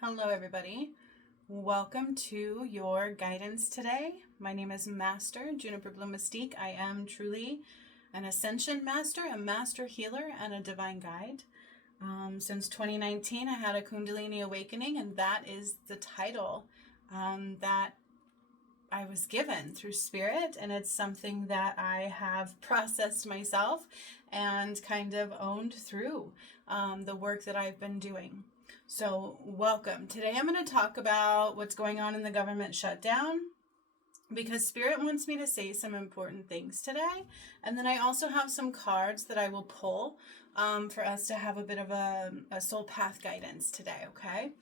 Hello, everybody. Welcome to your guidance today. My name is Master Juniper Bloom Mystique. I am truly an Ascension Master, a Master Healer, and a Divine Guide. Since 2019, I had a Kundalini Awakening, and that is the title that I was given through Spirit, and it's something that I have processed myself and kind of owned through the work that I've been doing. So welcome. Today I'm going to talk about what's going on in the government shutdown because Spirit wants me to say some important things today. And then I also have some cards that I will pull for us to have a bit of a soul path guidance today, okay?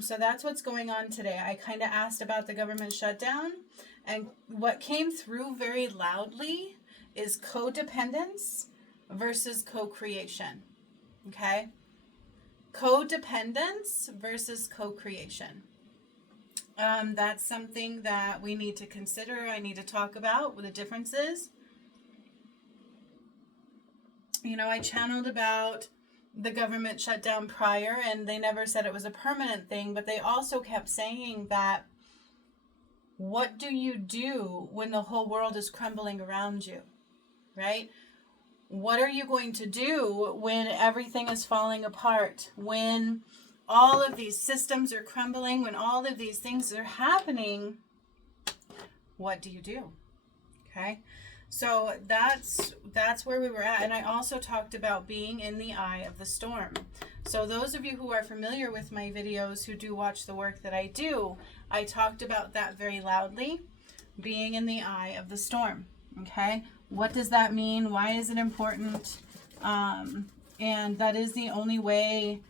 So that's what's going on today. I kind of asked about the government shutdown, and what came through very loudly is codependence versus co-creation, okay? Codependence versus co-creation. That's something that we need to consider. I need to talk about what the difference is. You know, I channeled about the government shutdown prior, and they never said it was a permanent thing, but they also kept saying that what do you do when the whole world is crumbling around you, right? What are you going to do when everything is falling apart, when all of these systems are crumbling, when all of these things are happening? What do you do? Okay, so that's where we were at. And I also talked about being in the eye of the storm. So those of you who are familiar with my videos, who do watch the work that I do, I talked about that very loudly, being in the eye of the storm. Okay, what does that mean? Why is it important? And that is the only way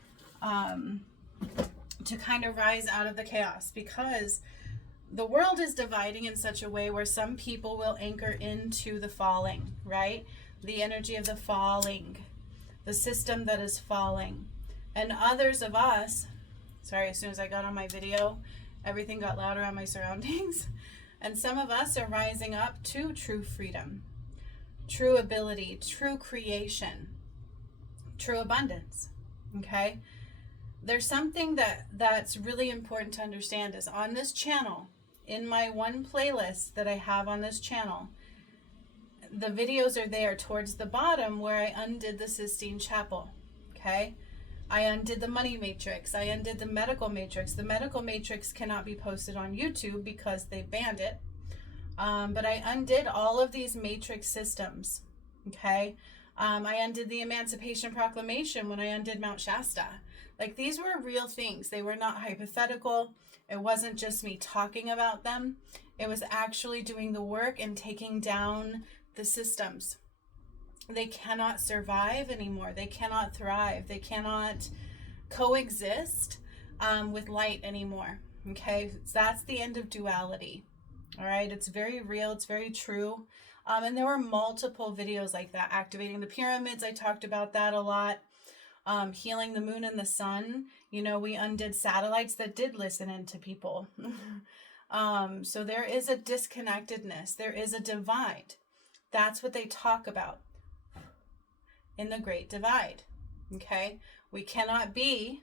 to kind of rise out of the chaos, because the world is dividing in such a way where some people will anchor into the falling, right? The energy of the falling, the system that is falling. And others of us, sorry, as soon as I got on my video, everything got louder on my surroundings. And some of us are rising up to true freedom, true ability, true creation, true abundance, okay? There's something that's really important to understand is on this channel, in my one playlist that I have on this channel, the videos are there towards the bottom where I undid the Sistine Chapel, okay? I undid the money matrix. I undid the medical matrix. The medical matrix cannot be posted on YouTube because they banned it. But I undid all of these matrix systems, okay? I undid the Emancipation Proclamation when I undid Mount Shasta. Like, these were real things. They were not hypothetical. It wasn't just me talking about them. It was actually doing the work and taking down the systems. They cannot survive anymore. They cannot thrive. They cannot coexist with light anymore. Okay, that's the end of duality. All right, it's very real. It's very true. And there were multiple videos like that. Activating the pyramids, I talked about that a lot. Healing the moon and the sun. You know, we undid satellites that did listen into people. So there is a disconnectedness. There is a divide. That's what they talk about in the Great Divide, okay? We cannot be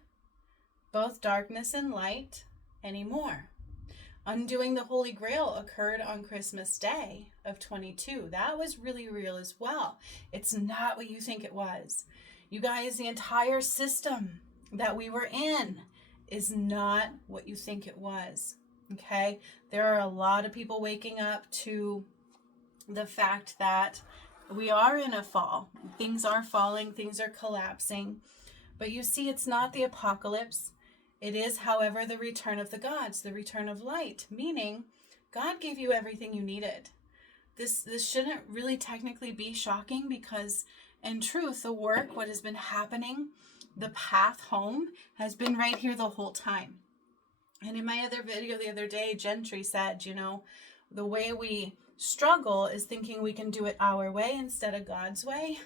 both darkness and light anymore. Undoing the Holy Grail occurred on Christmas Day of 22. That was really real as well. It's not what you think it was. You guys, the entire system that we were in is not what you think it was, okay? There are a lot of people waking up to the fact that we are in a fall. Things are falling, things are collapsing. But you see, it's not the apocalypse. It is, however, the return of the gods, the return of light, meaning God gave you everything you needed. This shouldn't really technically be shocking, because in truth, the work, what has been happening, the path home has been right here the whole time. And in my other video the other day, Gentry said, you know, the way we struggle is thinking we can do it our way instead of God's way.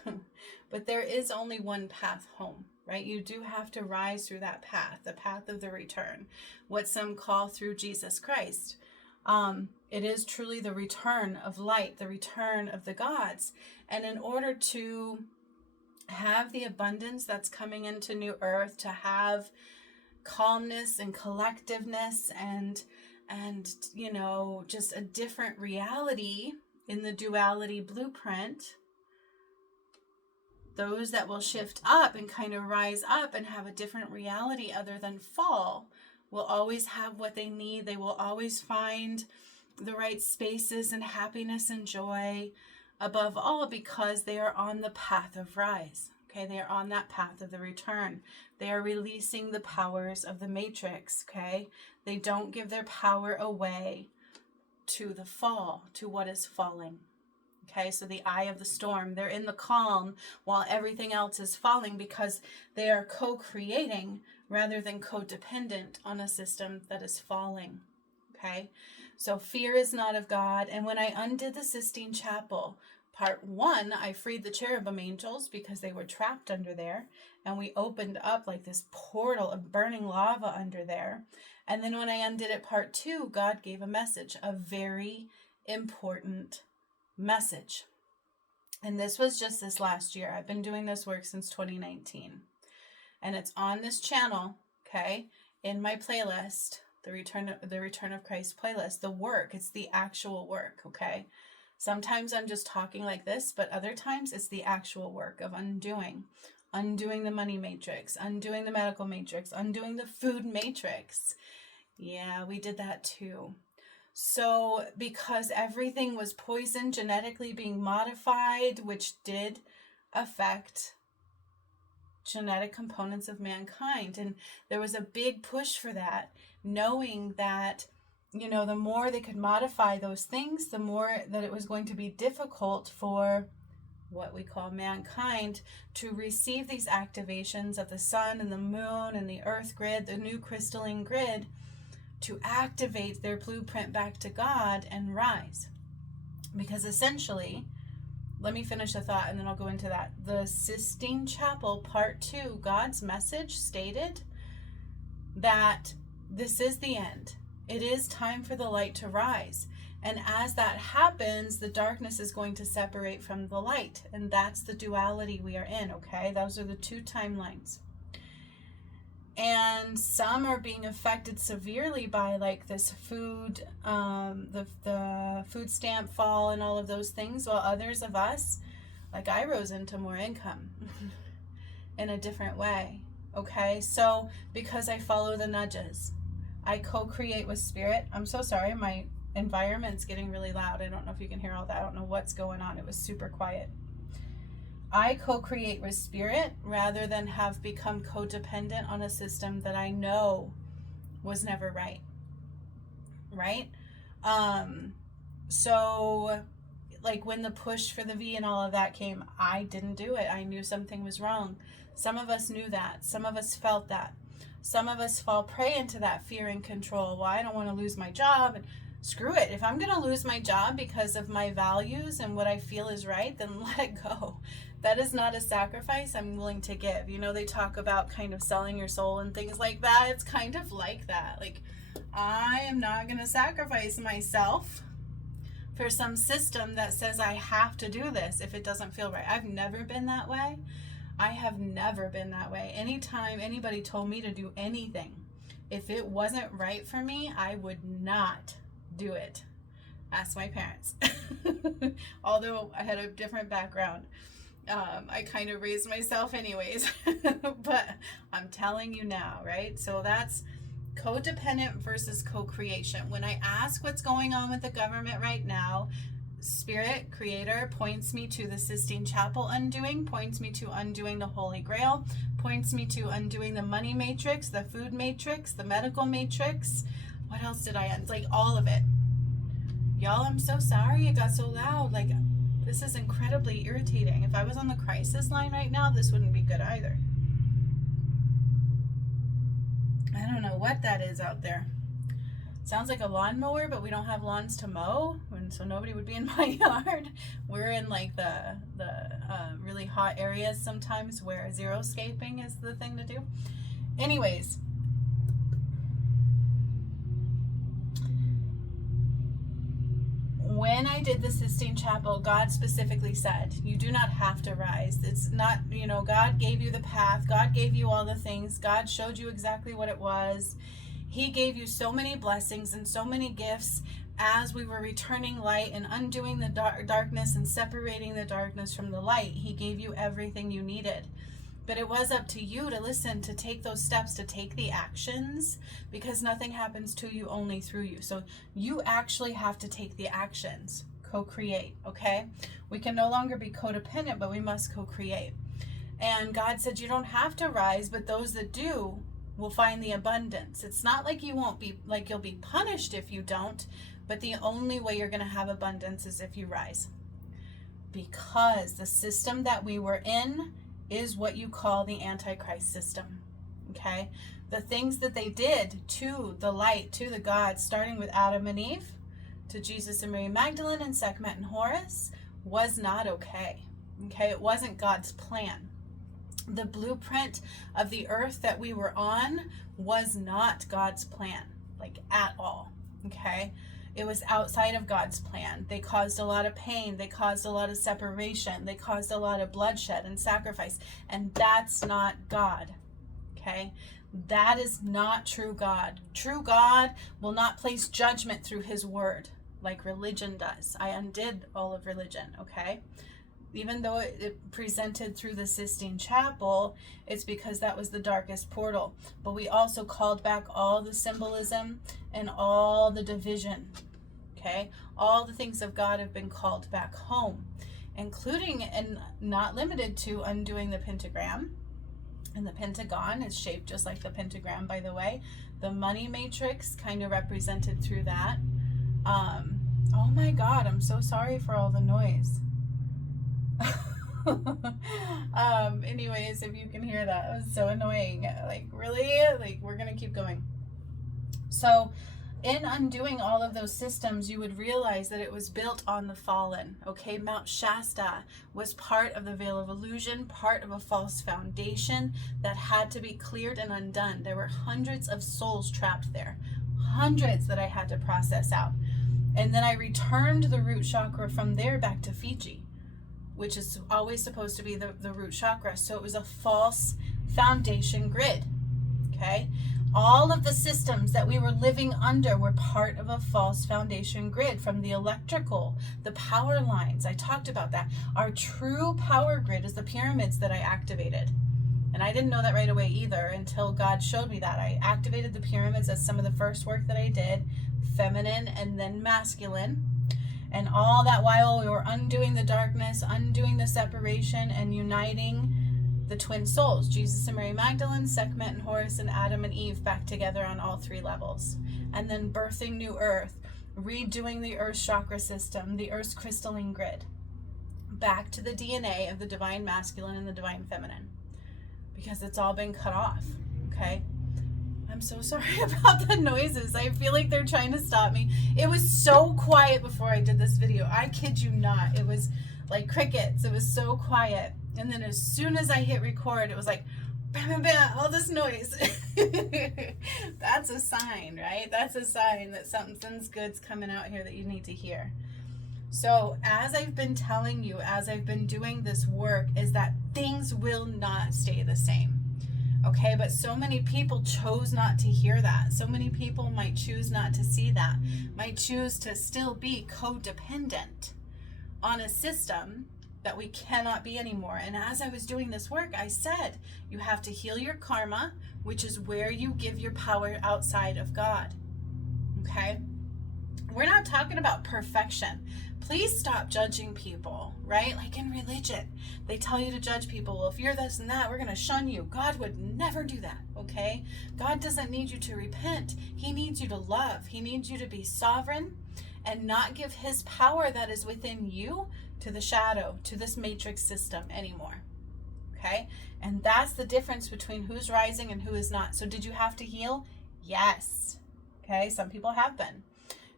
But there is only one path home, right? You do have to rise through that path, the path of the return, what some call through Jesus Christ. It is truly the return of light, the return of the gods. And in order to have the abundance that's coming into New Earth, to have calmness and collectiveness and just a different reality in the duality blueprint. Those that will shift up and kind of rise up and have a different reality other than fall will always have what they need. They will always find the right spaces and happiness and joy, above all because they are on the path of rise. Okay, they are on that path of the return. They are releasing the powers of the matrix. Okay, they don't give their power away to the fall, to what is falling. Okay, so the eye of the storm, they're in the calm while everything else is falling because they are co-creating rather than codependent on a system that is falling. Okay, so fear is not of God. And when I undid the Sistine Chapel, part 1, I freed the cherubim angels because they were trapped under there. And we opened up like this portal of burning lava under there. And then when I undid it, part 2, God gave a message, a very important message. And this was just this last year. I've been doing this work since 2019. And it's on this channel, okay, in my playlist, the Return of Christ playlist. The work, it's the actual work, okay? Sometimes I'm just talking like this, but other times it's the actual work of undoing the money matrix, undoing the medical matrix, undoing the food matrix. Yeah, we did that too. So because everything was poisoned, genetically being modified, which did affect genetic components of mankind. And there was a big push for that, knowing that, the more they could modify those things, the more that it was going to be difficult for what we call mankind to receive these activations of the sun and the moon and the earth grid, the new crystalline grid, to activate their blueprint back to God and rise. Because essentially, let me finish the thought and then I'll go into that. The Sistine Chapel, part 2, God's message stated that this is the end. It is time for the light to rise. And as that happens, the darkness is going to separate from the light. And that's the duality we are in, okay? Those are the 2 timelines. And some are being affected severely by like this food, the food stamp fall and all of those things, while others of us, like I rose into more income in a different way. Okay, so because I follow the nudges, I co-create with spirit. I'm so sorry, my environment's getting really loud. I don't know if you can hear all that. I don't know what's going on. It was super quiet. I co-create with spirit rather than have become codependent on a system that I know was never right. Right? So like when the push for the V and all of that came, I didn't do it. I knew something was wrong. Some of us knew that. Some of us felt that. Some of us fall prey into that fear and control. Well, I don't want to lose my job. And screw it. If I'm going to lose my job because of my values and what I feel is right, then let it go. That is not a sacrifice I'm willing to give. They talk about kind of selling your soul and things like that. It's kind of like that. Like, I am not going to sacrifice myself for some system that says I have to do this if it doesn't feel right. I've never been that way. I have never been that way. Anytime anybody told me to do anything, if it wasn't right for me, I would not do it. Ask my parents. Although I had a different background. I kind of raised myself anyways. But I'm telling you now, right? So that's codependent versus co-creation. When I ask what's going on with the government right now, Spirit Creator points me to the Sistine Chapel undoing, points me to undoing the Holy Grail, points me to undoing the money matrix, the food matrix, the medical matrix. What else did I like all of it? Y'all, I'm so sorry it got so loud. Like, this is incredibly irritating. If I was on the crisis line right now, this wouldn't be good either. I don't know what that is out there. Sounds like a lawnmower, but we don't have lawns to mow, and so nobody would be in my yard. We're in like the really hot areas sometimes where xeriscaping is the thing to do. Anyways, when when I did the Sistine Chapel, God specifically said, you do not have to rise. It's not, God gave you the path. God gave you all the things. God showed you exactly what it was. He gave you so many blessings and so many gifts as we were returning light and undoing the darkness and separating the darkness from the light. He gave you everything you needed. But it was up to you to listen, to take those steps, to take the actions, because nothing happens to you, only through you. So you actually have to take the actions, co-create, okay? We can no longer be codependent, but we must co-create. And God said you don't have to rise, but those that do will find the abundance. It's not like you'll be punished if you don't, but the only way you're going to have abundance is if you rise. Because the system that we were in is what you call the Antichrist system, okay? The things that they did to the light, to the gods, starting with Adam and Eve, to Jesus and Mary Magdalene and Sekhmet and Horus, was not okay, okay? It wasn't God's plan. The blueprint of the earth that we were on was not God's plan, like at all, okay? It was outside of God's plan. They caused a lot of pain. They caused a lot of separation. They caused a lot of bloodshed and sacrifice. And that's not God, okay? That is not true God. True God will not place judgment through his word like religion does. I undid all of religion, okay? Even though it presented through the Sistine Chapel, it's because that was the darkest portal. But we also called back all the symbolism and all the division, okay? All the things of God have been called back home, including and not limited to undoing the pentagram. And the pentagon is shaped just like the pentagram, by the way. The money matrix kind of represented through that. Oh my God, I'm so sorry for all the noise. Anyways, if you can hear that, it was so annoying. Like, really? Like, we're gonna keep going. So in undoing all of those systems, you would realize that it was built on the fallen, okay? Mount Shasta was part of the veil of illusion, part of a false foundation that had to be cleared and undone. There were hundreds of souls trapped there, hundreds that I had to process out. And then I returned the root chakra from there back to Fiji, which is always supposed to be the root chakra. So it was a false foundation grid, okay? All of the systems that we were living under were part of a false foundation grid, from the electrical, the power lines. I talked about that. Our true power grid is the pyramids that I activated. And I didn't know that right away either until God showed me that. I activated the pyramids as some of the first work that I did, feminine and then masculine. And all that while we were undoing the darkness, undoing the separation, and uniting the twin souls, Jesus and Mary Magdalene, Sekhmet and Horus, and Adam and Eve back together on all three levels. And then birthing new earth, redoing the earth chakra system, the earth's crystalline grid, back to the DNA of the divine masculine and the divine feminine. Because it's all been cut off, okay? I'm so sorry about the noises. I feel like they're trying to stop me. It was so quiet before I did this video. I kid you not. It was like crickets. It was so quiet. And then as soon as I hit record, it was like, bam, bam, bam, all this noise. That's a sign, right? That's a sign that something's good's coming out here that you need to hear. So as I've been telling you, as I've been doing this work, is that things will not stay the same. Okay, but so many people chose not to hear that. So many people might choose not to see that, might choose to still be codependent on a system that we cannot be anymore. And as I was doing this work, I said, you have to heal your karma, which is where you give your power outside of God. Okay? We're not talking about perfection. Please stop judging people, right? Like in religion, they tell you to judge people. Well, if you're this and that, we're going to shun you. God would never do that, okay? God doesn't need you to repent. He needs you to love. He needs you to be sovereign and not give his power that is within you to the shadow, to this matrix system anymore, okay? And that's the difference between who's rising and who is not. So did you have to heal? Yes, okay? Some people have been.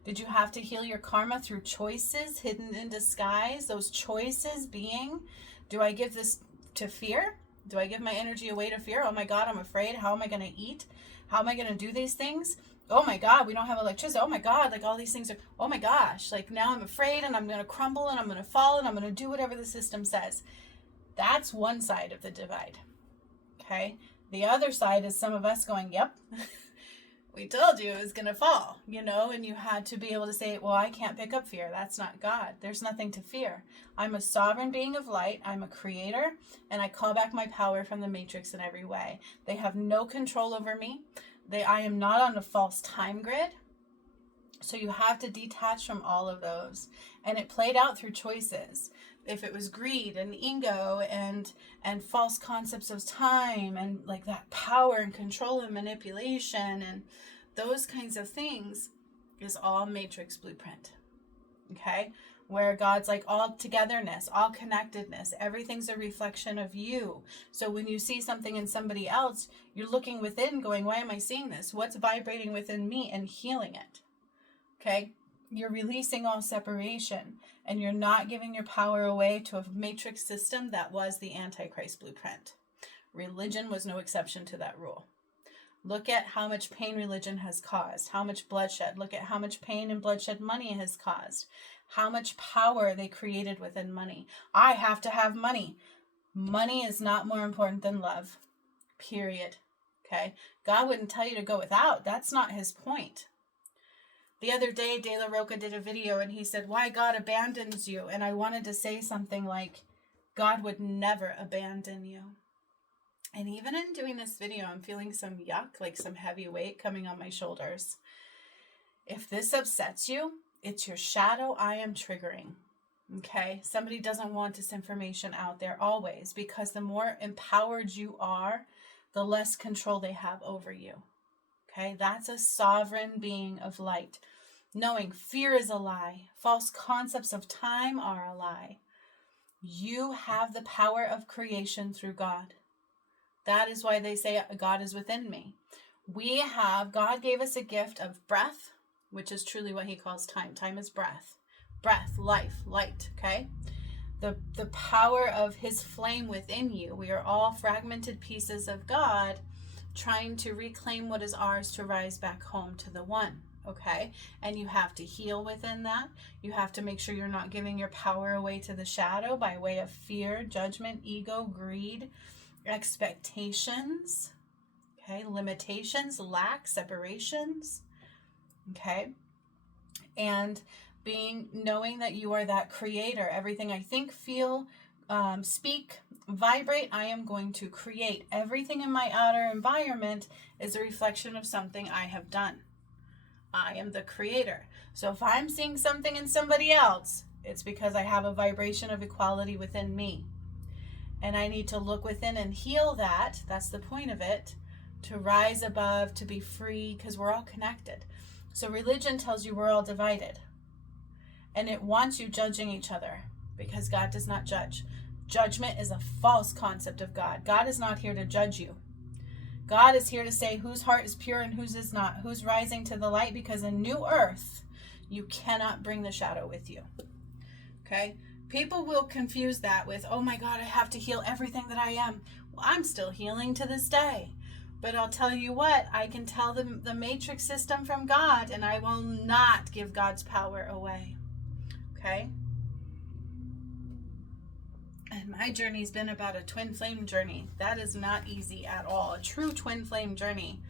Did you have to heal your karma through choices hidden in disguise? Those choices being, do I give this to fear? Do I give my energy away to fear? Oh my God, I'm afraid. How am I going to eat? How am I going to do these things? oh my God, we don't have electricity. Oh my God, like all these things are, oh my gosh, like now I'm afraid and I'm going to crumble and I'm going to fall and I'm going to do whatever the system says. That's one side of the divide. Okay. The other side is some of us going, yep, we told you it was going to fall, and you had to be able to say, well, I can't pick up fear. That's not God. There's nothing to fear. I'm a sovereign being of light. I'm a creator, and I call back my power from the matrix in every way. They have no control over me. I am not on a false time grid. So you have to detach from all of those. And it played out through choices. If it was greed and ego and false concepts of time and like that power and control and manipulation and those kinds of things, is all matrix blueprint. Okay? Where God's like all togetherness, all connectedness, everything's a reflection of you. So when you see something in somebody else, you're looking within going, why am I seeing this? What's vibrating within me, and healing it. Okay? You're releasing all separation, and you're not giving your power away to a matrix system that was the Antichrist blueprint. Religion was no exception to that rule. Look at how much pain religion has caused, how much bloodshed. Look at how much pain and bloodshed money has caused, how much power they created within money. I have to have money. Money is not more important than love, period. Okay? God wouldn't tell you to go without. That's not his point. The other day, De La Roca did a video and he said, why God abandons you. And I wanted to say something like, God would never abandon you. And even in doing this video, I'm feeling some yuck, like some heavy weight coming on my shoulders. If this upsets you, it's your shadow I am triggering. Okay? Somebody doesn't want this information out there always, because the more empowered you are, the less control they have over you. Okay? That's a sovereign being of light. Knowing fear is a lie. False concepts of time are a lie. You have the power of creation through God. That is why they say God is within me. God gave us a gift of breath, which is truly what he calls time. Time is breath. Breath, life, light, okay? The power of his flame within you. We are all fragmented pieces of God trying to reclaim what is ours to rise back home to the one, okay? And you have to heal within that. You have to make sure you're not giving your power away to the shadow by way of fear, judgment, ego, greed, expectations, okay, limitations, lack, separations, okay, and knowing that you are that creator. Everything I think, feel, speak, vibrate, I am going to create. Everything in my outer environment is a reflection of something I have done. I am the creator. So if I'm seeing something in somebody else, it's because I have a vibration of equality within me. And I need to look within and heal that. That's the point of it. To rise above, to be free, because we're all connected. So religion tells you we're all divided. And it wants you judging each other, because God does not judge. Judgment is a false concept of God. God is not here to judge you. God is here to say whose heart is pure and whose is not. Who's rising to the light, because in new earth, you cannot bring the shadow with you. Okay? People will confuse that with, oh my God, I have to heal everything that I am. Well, I'm still healing to this day. But I'll tell you what, I can tell the matrix system from God, and I will not give God's power away. Okay? And my journey's been about a twin flame journey. That is not easy at all. A true twin flame journey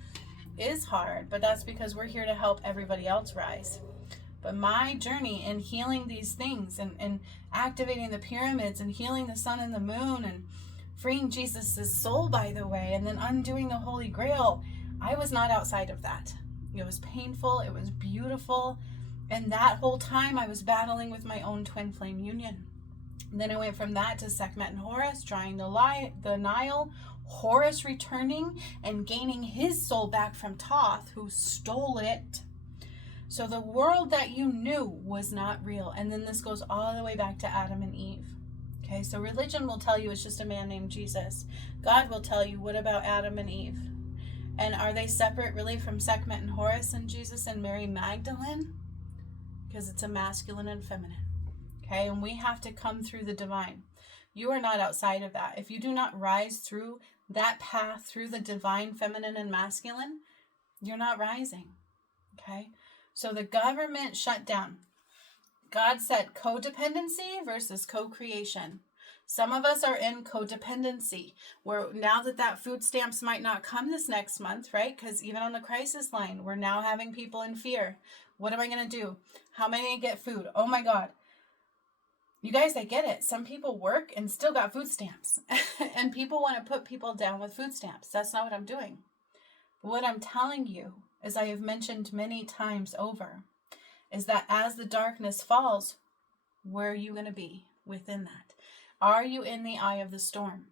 is hard, but that's because we're here to help everybody else rise. But my journey in healing these things and activating the pyramids and healing the sun and the moon and freeing Jesus' soul, by the way, and then undoing the Holy Grail, I was not outside of that. It was painful. It was beautiful. And that whole time I was battling with my own twin flame union. And then I went from that to Sekhmet and Horus, drying the Nile, Horus returning and gaining his soul back from Thoth, who stole it. So the world that you knew was not real. And then this goes all the way back to Adam and Eve. Okay, so religion will tell you it's just a man named Jesus. God will tell you, what about Adam and Eve? And are they separate really from Sekhmet and Horus and Jesus and Mary Magdalene? Because it's a masculine and feminine. Okay, and we have to come through the divine. You are not outside of that. If you do not rise through that path, through the divine feminine and masculine, you're not rising. Okay? So the government shut down. God said codependency versus co-creation. Some of us are in codependency, where now that food stamps might not come this next month, right? Because even on the crisis line, we're now having people in fear. What am I going to do? How am I going to get food? Oh my God. You guys, I get it. Some people work and still got food stamps. And people want to put people down with food stamps. That's not what I'm doing. What I'm telling you, as I have mentioned many times over, is that as the darkness falls, where are you going to be within that? Are you in the eye of the storm?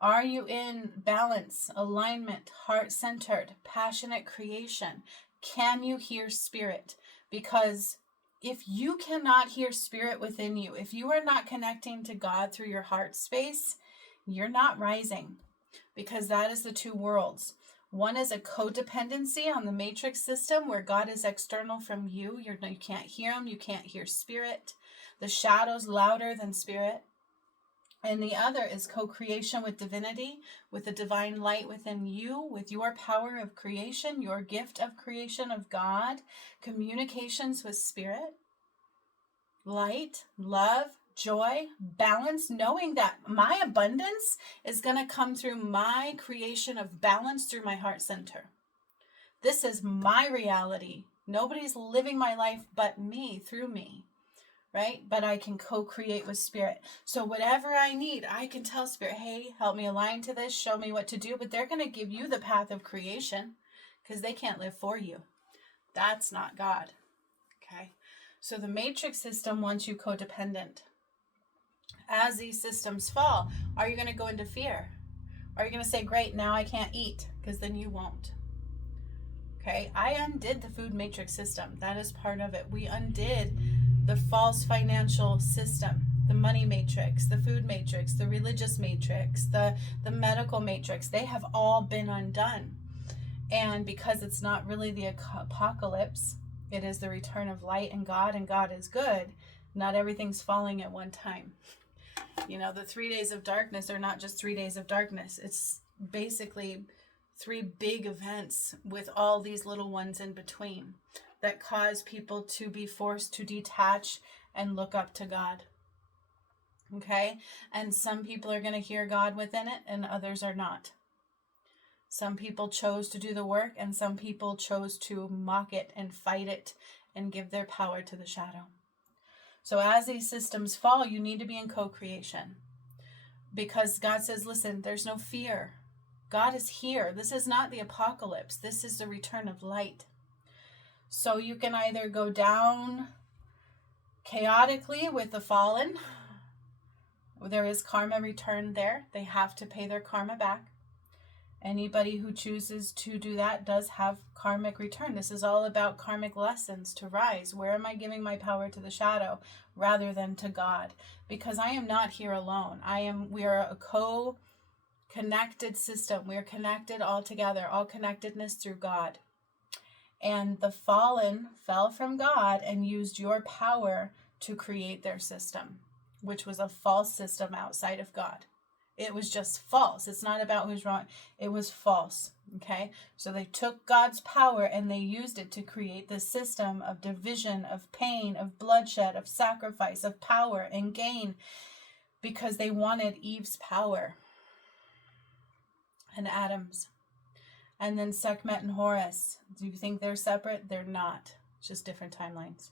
Are you in balance, alignment, heart-centered, passionate creation? Can you hear spirit? Because if you cannot hear spirit within you, if you are not connecting to God through your heart space, you're not rising, because that is the two worlds. One is a codependency on the matrix system where God is external from you. You can't hear him. You can't hear spirit. The shadow's louder than spirit. And the other is co-creation with divinity, with the divine light within you, with your power of creation, your gift of creation of God, communications with spirit, light, love, joy, balance, knowing that my abundance is going to come through my creation of balance through my heart center. This is my reality. Nobody's living my life but me, through me, right? But I can co-create with spirit. So whatever I need, I can tell spirit, hey, help me align to this, show me what to do. But they're going to give you the path of creation, because they can't live for you. That's not God. Okay? So the matrix system wants you codependent. As these systems fall, are you going to go into fear? Are you going to say, great, now I can't eat? Because then you won't. Okay, I undid the food matrix system. That is part of it. We undid the false financial system, the money matrix, the food matrix, the religious matrix, the medical matrix. They have all been undone. And because it's not really the apocalypse, it is the return of light and God is good. Not everything's falling at one time. You know, the 3 days of darkness are not just 3 days of darkness. It's basically 3 big events with all these little ones in between that cause people to be forced to detach and look up to God. Okay? And some people are going to hear God within it and others are not. Some people chose to do the work and some people chose to mock it and fight it and give their power to the shadow. So as these systems fall, you need to be in co-creation. Because God says, listen, there's no fear. God is here. This is not the apocalypse. This is the return of light. So you can either go down chaotically with the fallen. There is karma return there. They have to pay their karma back. Anybody who chooses to do that does have karmic return. This is all about karmic lessons to rise. Where am I giving my power to the shadow rather than to God? Because I am not here alone. We are a connected system. We are connected all together, all connectedness through God. And the fallen fell from God and used your power to create their system, which was a false system outside of God. It was just false. It's not about who's wrong. It was false. Okay? So they took God's power and they used it to create this system of division, of pain, of bloodshed, of sacrifice, of power and gain, because they wanted Eve's power and Adam's. And then Sekhmet and Horus. Do you think they're separate? They're not. It's just different timelines.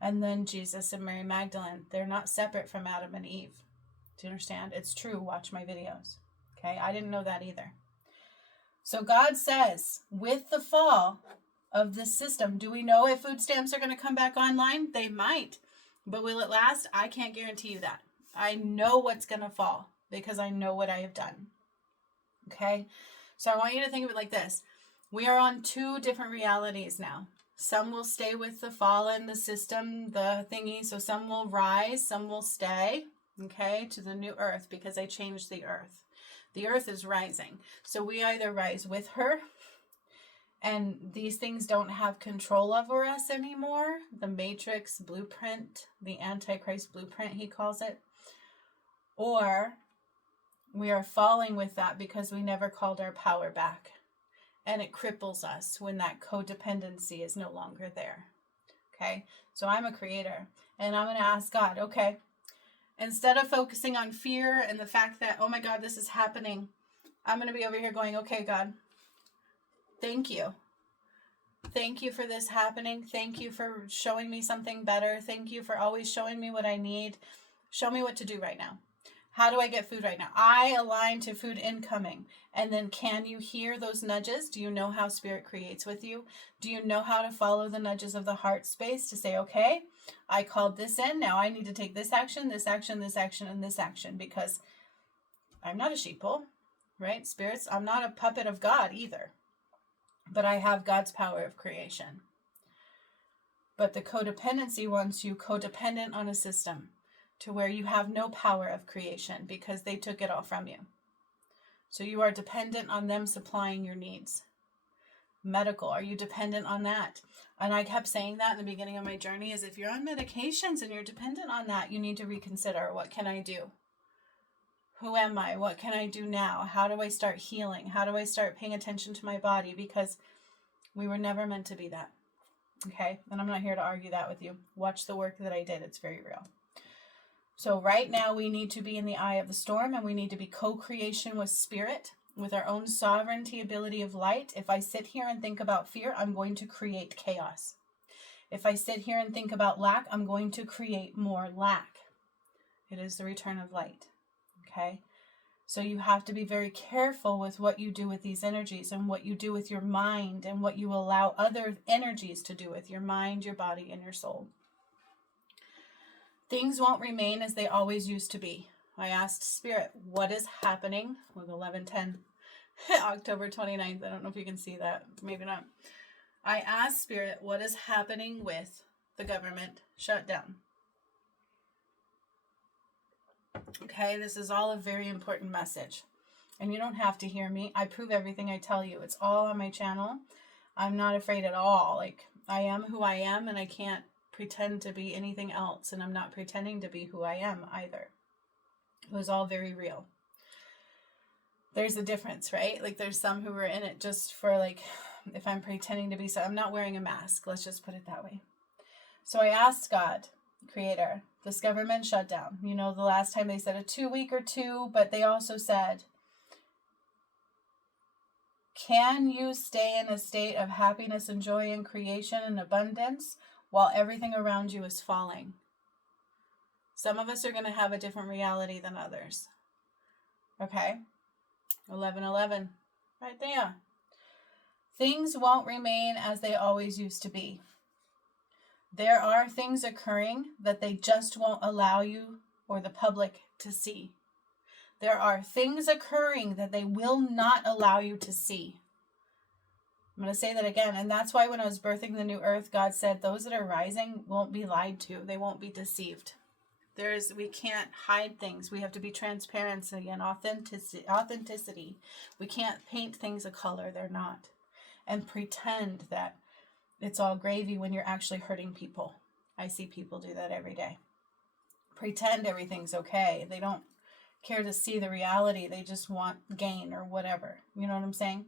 And then Jesus and Mary Magdalene. They're not separate from Adam and Eve. Do you understand? It's true. Watch my videos. Okay? I didn't know that either. So God says, with the fall of this system, do we know if food stamps are going to come back online? They might. But will it last? I can't guarantee you that. I know what's going to fall because I know what I have done. Okay? So I want you to think of it like this. We are on 2 different realities now. Some will stay with the fallen, the system, the thingy. So some will rise, some will stay, okay, to the new earth because I changed the earth. The earth is rising. So we either rise with her and these things don't have control over us anymore. The matrix blueprint, the Antichrist blueprint, he calls it. Or we are falling with that because we never called our power back. and it cripples us when that codependency is no longer there. Okay, so I'm a creator, and I'm going to ask God, okay, instead of focusing on fear and the fact that, oh my God, this is happening, I'm going to be over here going, okay, God, thank you. Thank you for this happening. Thank you for showing me something better. Thank you for always showing me what I need. Show me what to do right now. How do I get food right now? I align to food incoming. And then can you hear those nudges? Do you know how Spirit creates with you? Do you know how to follow the nudges of the heart space to say, okay, I called this in. Now I need to take this action, this action, this action, and this action, because I'm not a sheeple, right? Spirits, I'm not a puppet of God either. But I have God's power of creation. But the codependency wants you codependent on a system to where you have no power of creation because they took it all from you. So you are dependent on them supplying your needs. Medical, are you dependent on that? And I kept saying that in the beginning of my journey, is if you're on medications and you're dependent on that, you need to reconsider, what can I do? Who am I? What can I do now? How do I start healing? How do I start paying attention to my body? Because we were never meant to be that. Okay? And I'm not here to argue that with you. Watch the work that I did. It's very real. So right now we need to be in the eye of the storm, and we need to be co-creation with Spirit, with our own sovereignty, ability of light. If I sit here and think about fear, I'm going to create chaos. If I sit here and think about lack, I'm going to create more lack. It is the return of light. Okay? So you have to be very careful with what you do with these energies and what you do with your mind and what you allow other energies to do with your mind, your body, and your soul. Things won't remain as they always used to be. I asked Spirit, what is happening with 11/10, October 29th. I don't know if you can see that. Maybe not. I asked Spirit, what is happening with the government shutdown? Okay, this is all a very important message. And you don't have to hear me. I prove everything I tell you. It's all on my channel. I'm not afraid at all. Like, I am who I am, and I can't pretend to be anything else, and I'm not pretending to be who I am either. It was all very real. There's a difference, right? Like, there's some who are in it just for, like, if I'm pretending to be so, I'm not wearing a mask. Let's just put it that way. So I asked God, Creator, this government shutdown. You know, the last time they said a 2 week or 2, but they also said, can you stay in a state of happiness and joy and creation and abundance while everything around you is falling? Some of us are going to have a different reality than others. Okay? 11:11. Right there. Things won't remain as they always used to be. There are things occurring that they just won't allow you or the public to see. There are things occurring that they will not allow you to see. I'm going to say that again. And that's why when I was birthing the new earth, God said, those that are rising won't be lied to. They won't be deceived. We can't hide things. We have to be transparency and authenticity. We can't paint things a color they're not. And pretend that it's all gravy when you're actually hurting people. I see people do that every day. Pretend everything's okay. They don't care to see the reality. They just want gain or whatever. You know what I'm saying?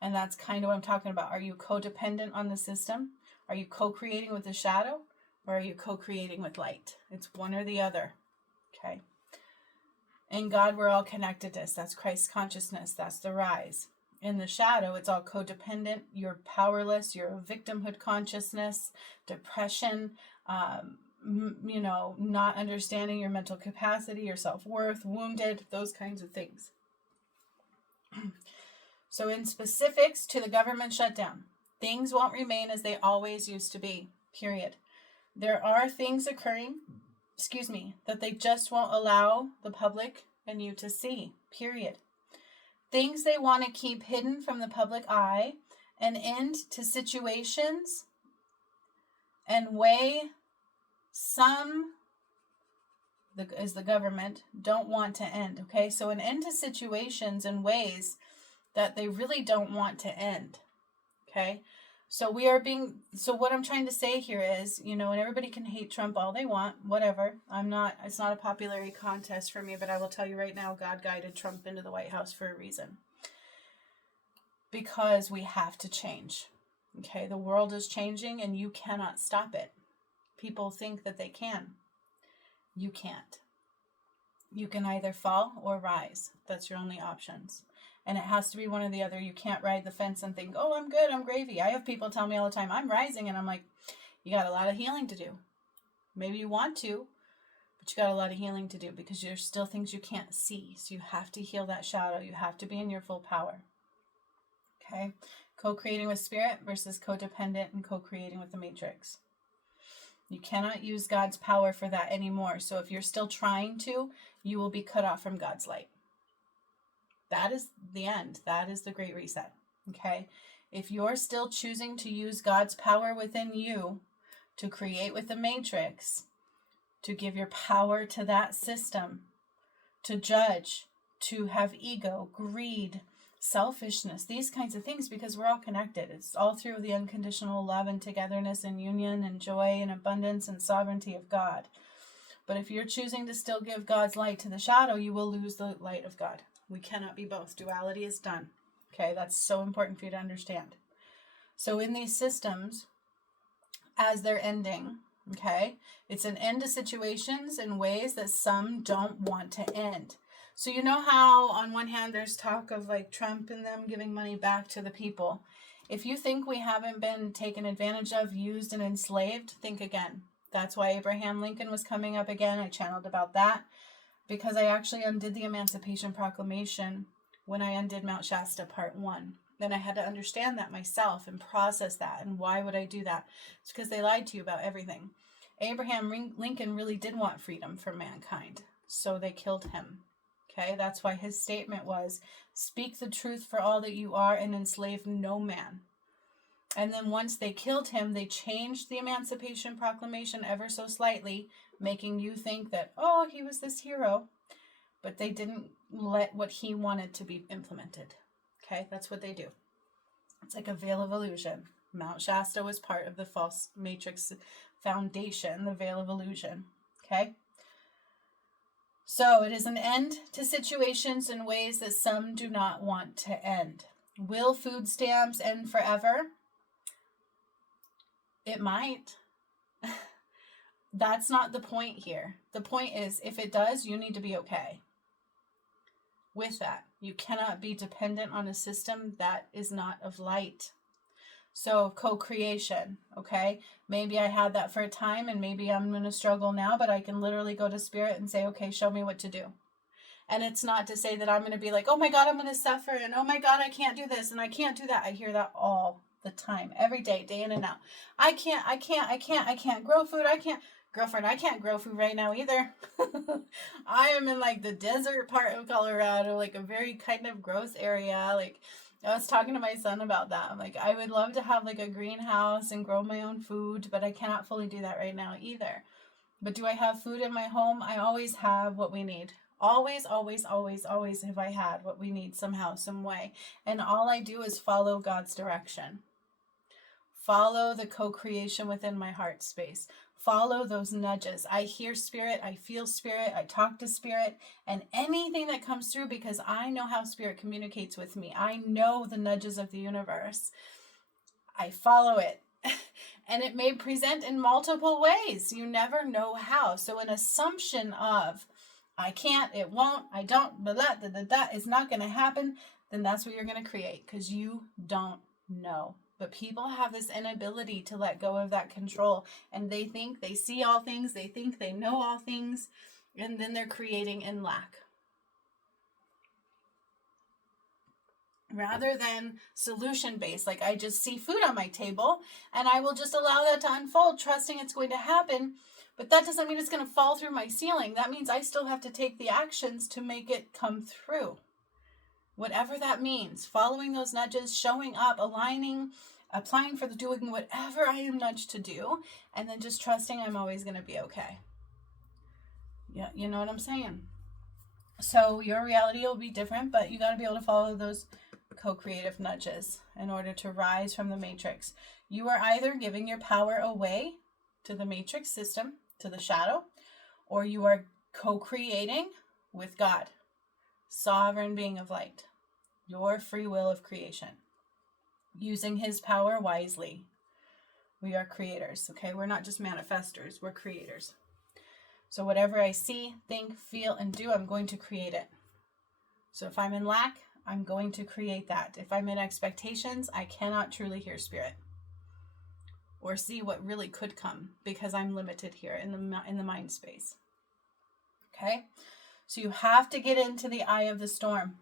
And that's kind of what I'm talking about. Are you codependent on the system? Are you co-creating with the shadow? Or are you co-creating with light? It's one or the other. Okay? In God, we're all connectedness. That's Christ consciousness. That's the rise. In the shadow, it's all codependent. You're powerless. You're a victimhood consciousness, depression, not understanding your mental capacity, your self-worth, wounded, those kinds of things. So in specifics to the government shutdown, things won't remain as they always used to be, period. There are things occurring, that they just won't allow the public and you to see, period. Things they want to keep hidden from the public eye, an end to situations and way some, as the government, don't want to end, okay? So an end to situations and ways that they really don't want to end, okay? So what I'm trying to say here is, and everybody can hate Trump all they want, whatever. It's not a popularity contest for me, but I will tell you right now, God guided Trump into the White House for a reason. because we have to change. Okay, the world is changing and you cannot stop it. People think that they can. You can't. You can either fall or rise. That's your only options. And it has to be one or the other. You can't ride the fence and think, oh, I'm good, I'm gravy. I have people tell me all the time, I'm rising. And I'm like, you got a lot of healing to do. Maybe you want to, but you got a lot of healing to do because there's still things you can't see. So you have to heal that shadow. You have to be in your full power. Okay? Co-creating with spirit versus codependent and co-creating with the matrix. You cannot use God's power for that anymore. So if you're still trying to, you will be cut off from God's light. That is the end. That is the great reset. Okay? If you're still choosing to use God's power within you to create with the matrix, to give your power to that system, to judge, to have ego, greed, selfishness, these kinds of things, because we're all connected. It's all through the unconditional love and togetherness and union and joy and abundance and sovereignty of God. But if you're choosing to still give God's light to the shadow, you will lose the light of God. We cannot be both. Duality is done. Okay, that's so important for you to understand. So in these systems, as they're ending, okay, it's an end to situations in ways that some don't want to end. So you know how on one hand there's talk of like Trump and them giving money back to the people. If you think we haven't been taken advantage of, used, and enslaved, think again. That's why Abraham Lincoln was coming up again. I channeled about that because I actually undid the Emancipation Proclamation when I undid Mount Shasta Part 1. Then I had to understand that myself and process that. And why would I do that? It's because they lied to you about everything. Abraham Lincoln really did want freedom for mankind, so they killed him. Okay, that's why his statement was, speak the truth for all that you are and enslave no man. And then once they killed him, they changed the Emancipation Proclamation ever so slightly, making you think that, oh, he was this hero. But they didn't let what he wanted to be implemented. Okay, that's what they do. It's like a veil of illusion. Mount Shasta was part of the false matrix foundation, the veil of illusion. Okay? So it is an end to situations in ways that some do not want to end. Will food stamps end forever? It might. That's not the point here. The point is, if it does, you need to be okay with that. You cannot be dependent on a system that is not of light. So co-creation, okay? Maybe I had that for a time and maybe I'm going to struggle now, but I can literally go to spirit and say, okay, show me what to do. And it's not to say that I'm going to be like, oh my God, I'm going to suffer. And oh my God, I can't do this. And I can't do that. I hear that all the time, every day, day in and out. I can't grow food. Girlfriend, I can't grow food right now either. I am in like the desert part of Colorado, like a very kind of gross area. Like I was talking to my son about that. I'm like, I would love to have like a greenhouse and grow my own food, but I cannot fully do that right now either. But do I have food in my home? I always have what we need. Always, always, always, always have I had what we need somehow, some way. And all I do is follow God's direction. Follow the co-creation within my heart space. Follow those nudges. I hear spirit, I feel spirit, I talk to spirit, and anything that comes through, because I know how spirit communicates with me. I know the nudges of the universe. I follow it. And it may present in multiple ways. You never know how. So an assumption of, I can't, it won't, I don't, it's not going to happen, then that's what you're going to create, because you don't know. But people have this inability to let go of that control, and they think they see all things, they think they know all things, and then they're creating in lack. Rather than solution-based, like I just see food on my table, and I will just allow that to unfold, trusting it's going to happen, but that doesn't mean it's going to fall through my ceiling. That means I still have to take the actions to make it come through. Whatever that means, following those nudges, showing up, aligning, applying for the doing whatever I am nudged to do, and then just trusting I'm always going to be okay. Yeah, you know what I'm saying? So your reality will be different, but you got to be able to follow those co-creative nudges in order to rise from the matrix. You are either giving your power away to the matrix system, to the shadow, or you are co-creating with God, sovereign being of light, your free will of creation. using his power wisely. We are creators, okay? We're not just manifestors, we're creators. So whatever I see, think, feel, and do, I'm going to create it. So if I'm in lack, I'm going to create that. If I'm in expectations, I cannot truly hear spirit or see what really could come because I'm limited here in the mind space. Okay? So you have to get into the eye of the storm.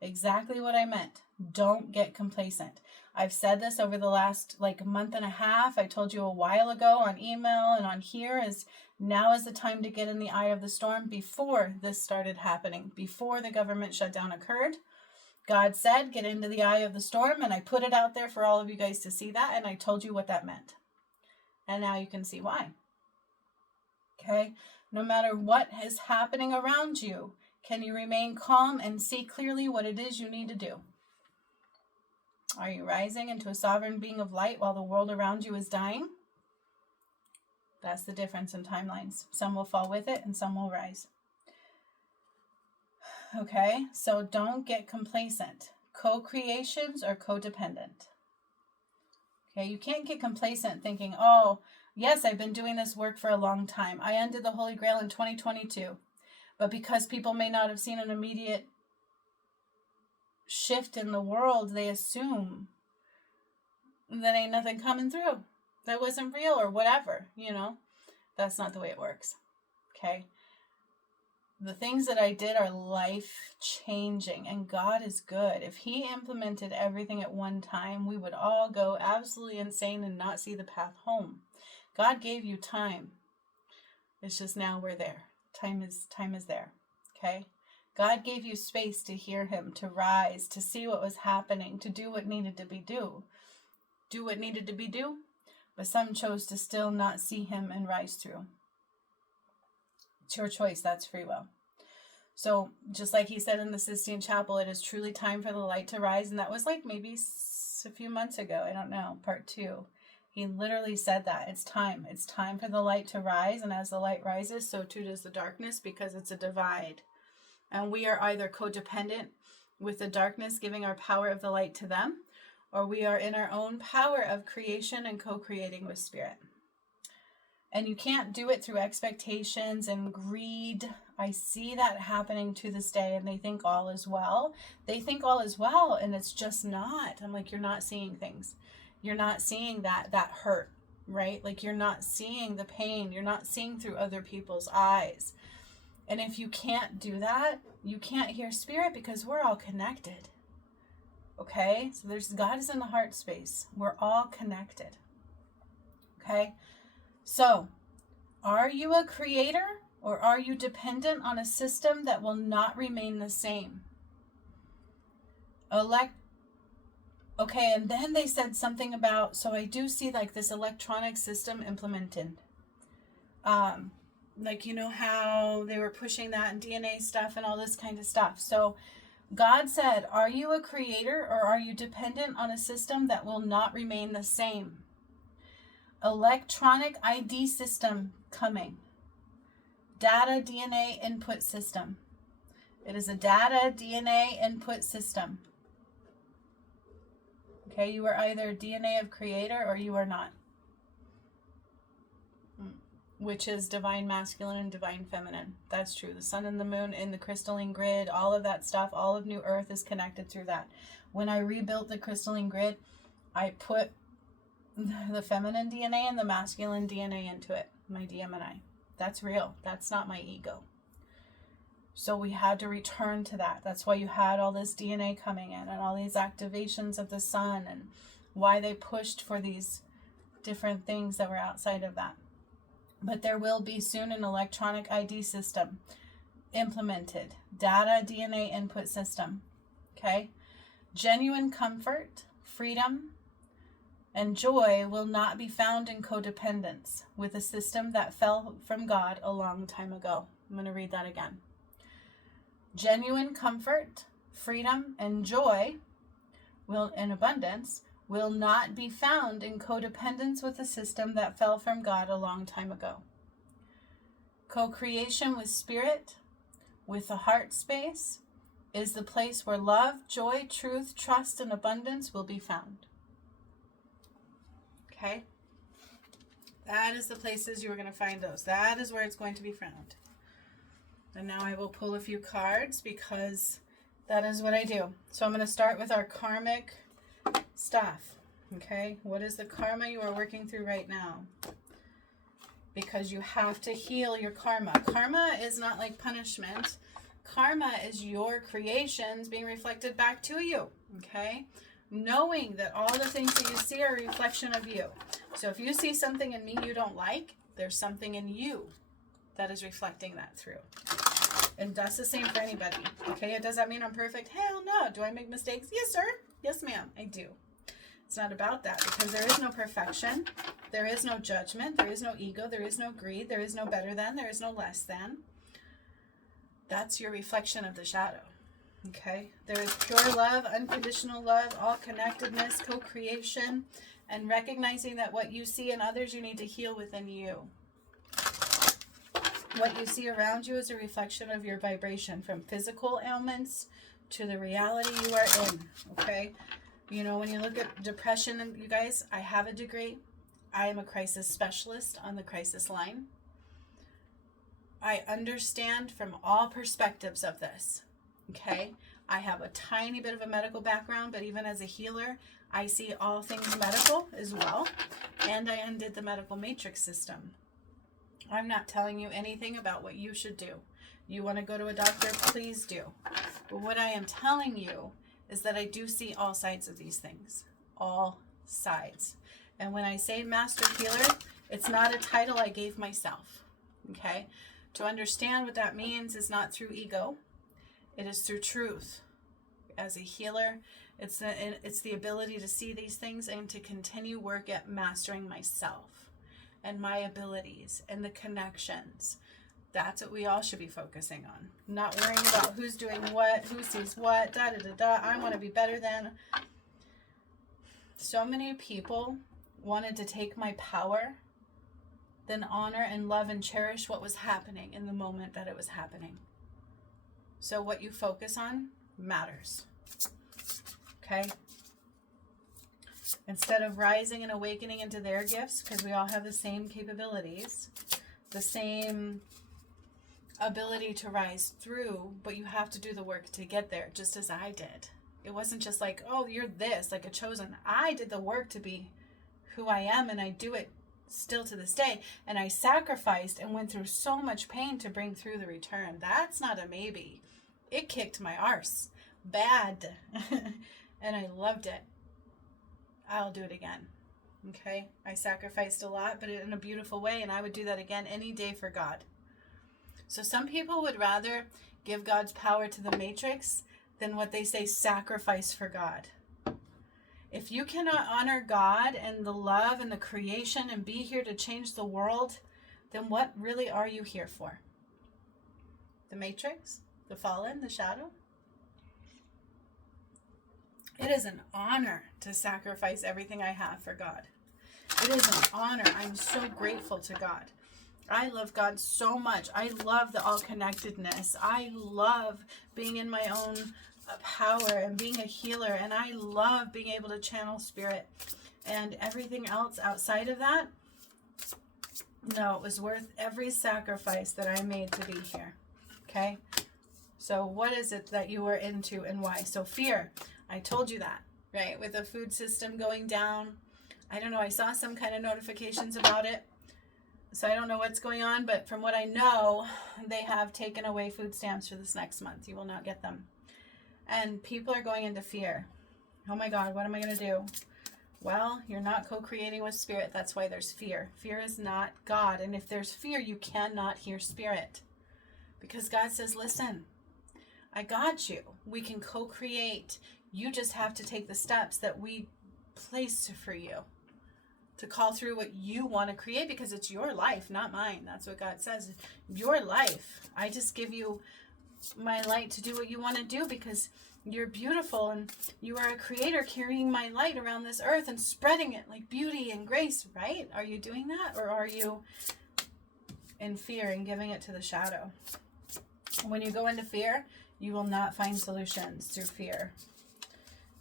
Exactly what I meant. Don't get complacent. I've said this over the last month and a half. I told you a while ago on email and on here now is the time to get in the eye of the storm before this started happening, before the government shutdown occurred. God said, get into the eye of the storm, and I put it out there for all of you guys to see that, and I told you what that meant. And now you can see why. Okay? No matter what is happening around you, can you remain calm and see clearly what it is you need to do? Are you rising into a sovereign being of light while the world around you is dying? That's the difference in timelines. Some will fall with it and some will rise. Okay, so don't get complacent. Co-creations are codependent. Okay, you can't get complacent thinking, oh, yes, I've been doing this work for a long time. I undid the Holy Grail in 2022. But because people may not have seen an immediate shift in the world, they assume that ain't nothing coming through. That wasn't real or whatever, That's not the way it works. Okay? The things that I did are life-changing, and God is good. If he implemented everything at one time, we would all go absolutely insane and not see the path home. God gave you time. It's just now we're there. Time is there. Okay? God gave you space to hear him, to rise, to see what was happening, to do what needed to be do what needed to be do, but some chose to still not see him and rise through. It's your choice. That's free will. So just like he said in the Sistine Chapel, it is truly time for the light to rise. And that was maybe a few months ago. I don't know. Part 2. He literally said that. It's time. It's time for the light to rise. And as the light rises, so too does the darkness, because it's a divide. And we are either codependent with the darkness, giving our power of the light to them, or we are in our own power of creation and co-creating with spirit. And you can't do it through expectations and greed. I see that happening to this day, and they think all is well. They think all is well, and it's just not. I'm like, you're not seeing things. You're not seeing that hurt, right? You're not seeing the pain. You're not seeing through other people's eyes. And if you can't do that, you can't hear spirit, because we're all connected. Okay? So God is in the heart space. We're all connected. Okay? So, are you a creator, or are you dependent on a system that will not remain the same? Okay, and then they said something about, so I do see this electronic system implemented. How they were pushing that and DNA stuff and all this kind of stuff. So God said, are you a creator, or are you dependent on a system that will not remain the same? Electronic ID system coming. Data DNA input system. It is a data DNA input system. Okay, you are either DNA of creator or you are not. Which is divine masculine and divine feminine. That's true. The sun and the moon in the crystalline grid, all of that stuff, all of New Earth is connected through that. When I rebuilt the crystalline grid, I put the feminine DNA and the masculine DNA into it, my DMNI. That's real. That's not my ego. So we had to return to that. That's why you had all this DNA coming in and all these activations of the sun, and why they pushed for these different things that were outside of that. But there will be soon an electronic ID system implemented. Data DNA input system. Okay? Genuine comfort, freedom, and joy will not be found in codependence with a system that fell from God a long time ago. I'm going to read that again. Genuine comfort, freedom, and joy in abundance will not be found in codependence with a system that fell from God a long time ago. Co-creation with spirit, with the heart space, is the place where love, joy, truth, trust, and abundance will be found. Okay? That is the places you are going to find those. That is where it's going to be found. And now I will pull a few cards because that is what I do. So I'm going to start with our karmic stuff. Okay? What is the karma you are working through right now? Because you have to heal your karma. Karma is not like punishment. Karma is your creations being reflected back to you. Okay? Knowing that all the things that you see are a reflection of you. So if you see something in me you don't like, there's something in you that is reflecting that through. And that's the same for anybody. Okay? Does that mean I'm perfect? Hell no. Do I make mistakes? Yes, sir. Yes, ma'am. I do. It's not about that, because there is no perfection. There is no judgment. There is no ego. There is no greed. There is no better than. There is no less than. That's your reflection of the shadow. Okay? There is pure love, unconditional love, all connectedness, co-creation, and recognizing that what you see in others, you need to heal within you. What you see around you is a reflection of your vibration, from physical ailments to the reality you are in. Okay? You know, when you look at depression, and you guys, I have a degree. I am a crisis specialist on the crisis line. I understand from all perspectives of this. Okay? I have a tiny bit of a medical background, but even as a healer, I see all things medical as well. And I undid the medical matrix system. I'm not telling you anything about what you should do. You want to go to a doctor, please do. But what I am telling you is that I do see all sides of these things. All sides. And when I say master healer, it's not a title I gave myself. Okay? To understand what that means is not through ego. It is through truth. As a healer, it's the ability to see these things and to continue work at mastering myself and my abilities and the connections. That's what we all should be focusing on. Not worrying about who's doing what, who sees what, da-da-da-da. I want to be better than. So many people wanted to take my power, then honor and love and cherish what was happening in the moment that it was happening. So what you focus on matters. Okay? Instead of rising and awakening into their gifts, because we all have the same capabilities, the same ability to rise through, but you have to do the work to get there, just as I did. It wasn't just like, oh, you're this, like a chosen. I did the work to be who I am, and I do it still to this day. And I sacrificed and went through so much pain to bring through the return. That's not a maybe. It kicked my arse bad. And I loved it. I'll do it again. Okay? I sacrificed a lot, but in a beautiful way, and I would do that again any day for God. So some people would rather give God's power to the matrix than what they say sacrifice for God. If you cannot honor God and the love and the creation and be here to change the world, then what really are you here for? The matrix? The fallen? The shadow? It is an honor to sacrifice everything I have for God. It is an honor. I'm so grateful to God. I love God so much. I love the all-connectedness. I love being in my own power and being a healer. And I love being able to channel spirit. And everything else outside of that, no, it was worth every sacrifice that I made to be here. Okay? So what is it that you are into and why? So fear. I told you that, right? With the food system going down. I don't know. I saw some kind of notifications about it. So I don't know what's going on, but from what I know, they have taken away food stamps for this next month. You will not get them. And people are going into fear. Oh my God, what am I going to do? Well, you're not co-creating with spirit. That's why there's fear. Fear is not God. And if there's fear, you cannot hear spirit. Because God says, listen, I got you. We can co-create. You just have to take the steps that we place for you to call through what you want to create, because it's your life, not mine. That's what God says. Your life. I just give you my light to do what you want to do, because you're beautiful and you are a creator carrying my light around this earth and spreading it like beauty and grace, right? Are you doing that, or are you in fear and giving it to the shadow? When you go into fear, You will not find solutions through fear.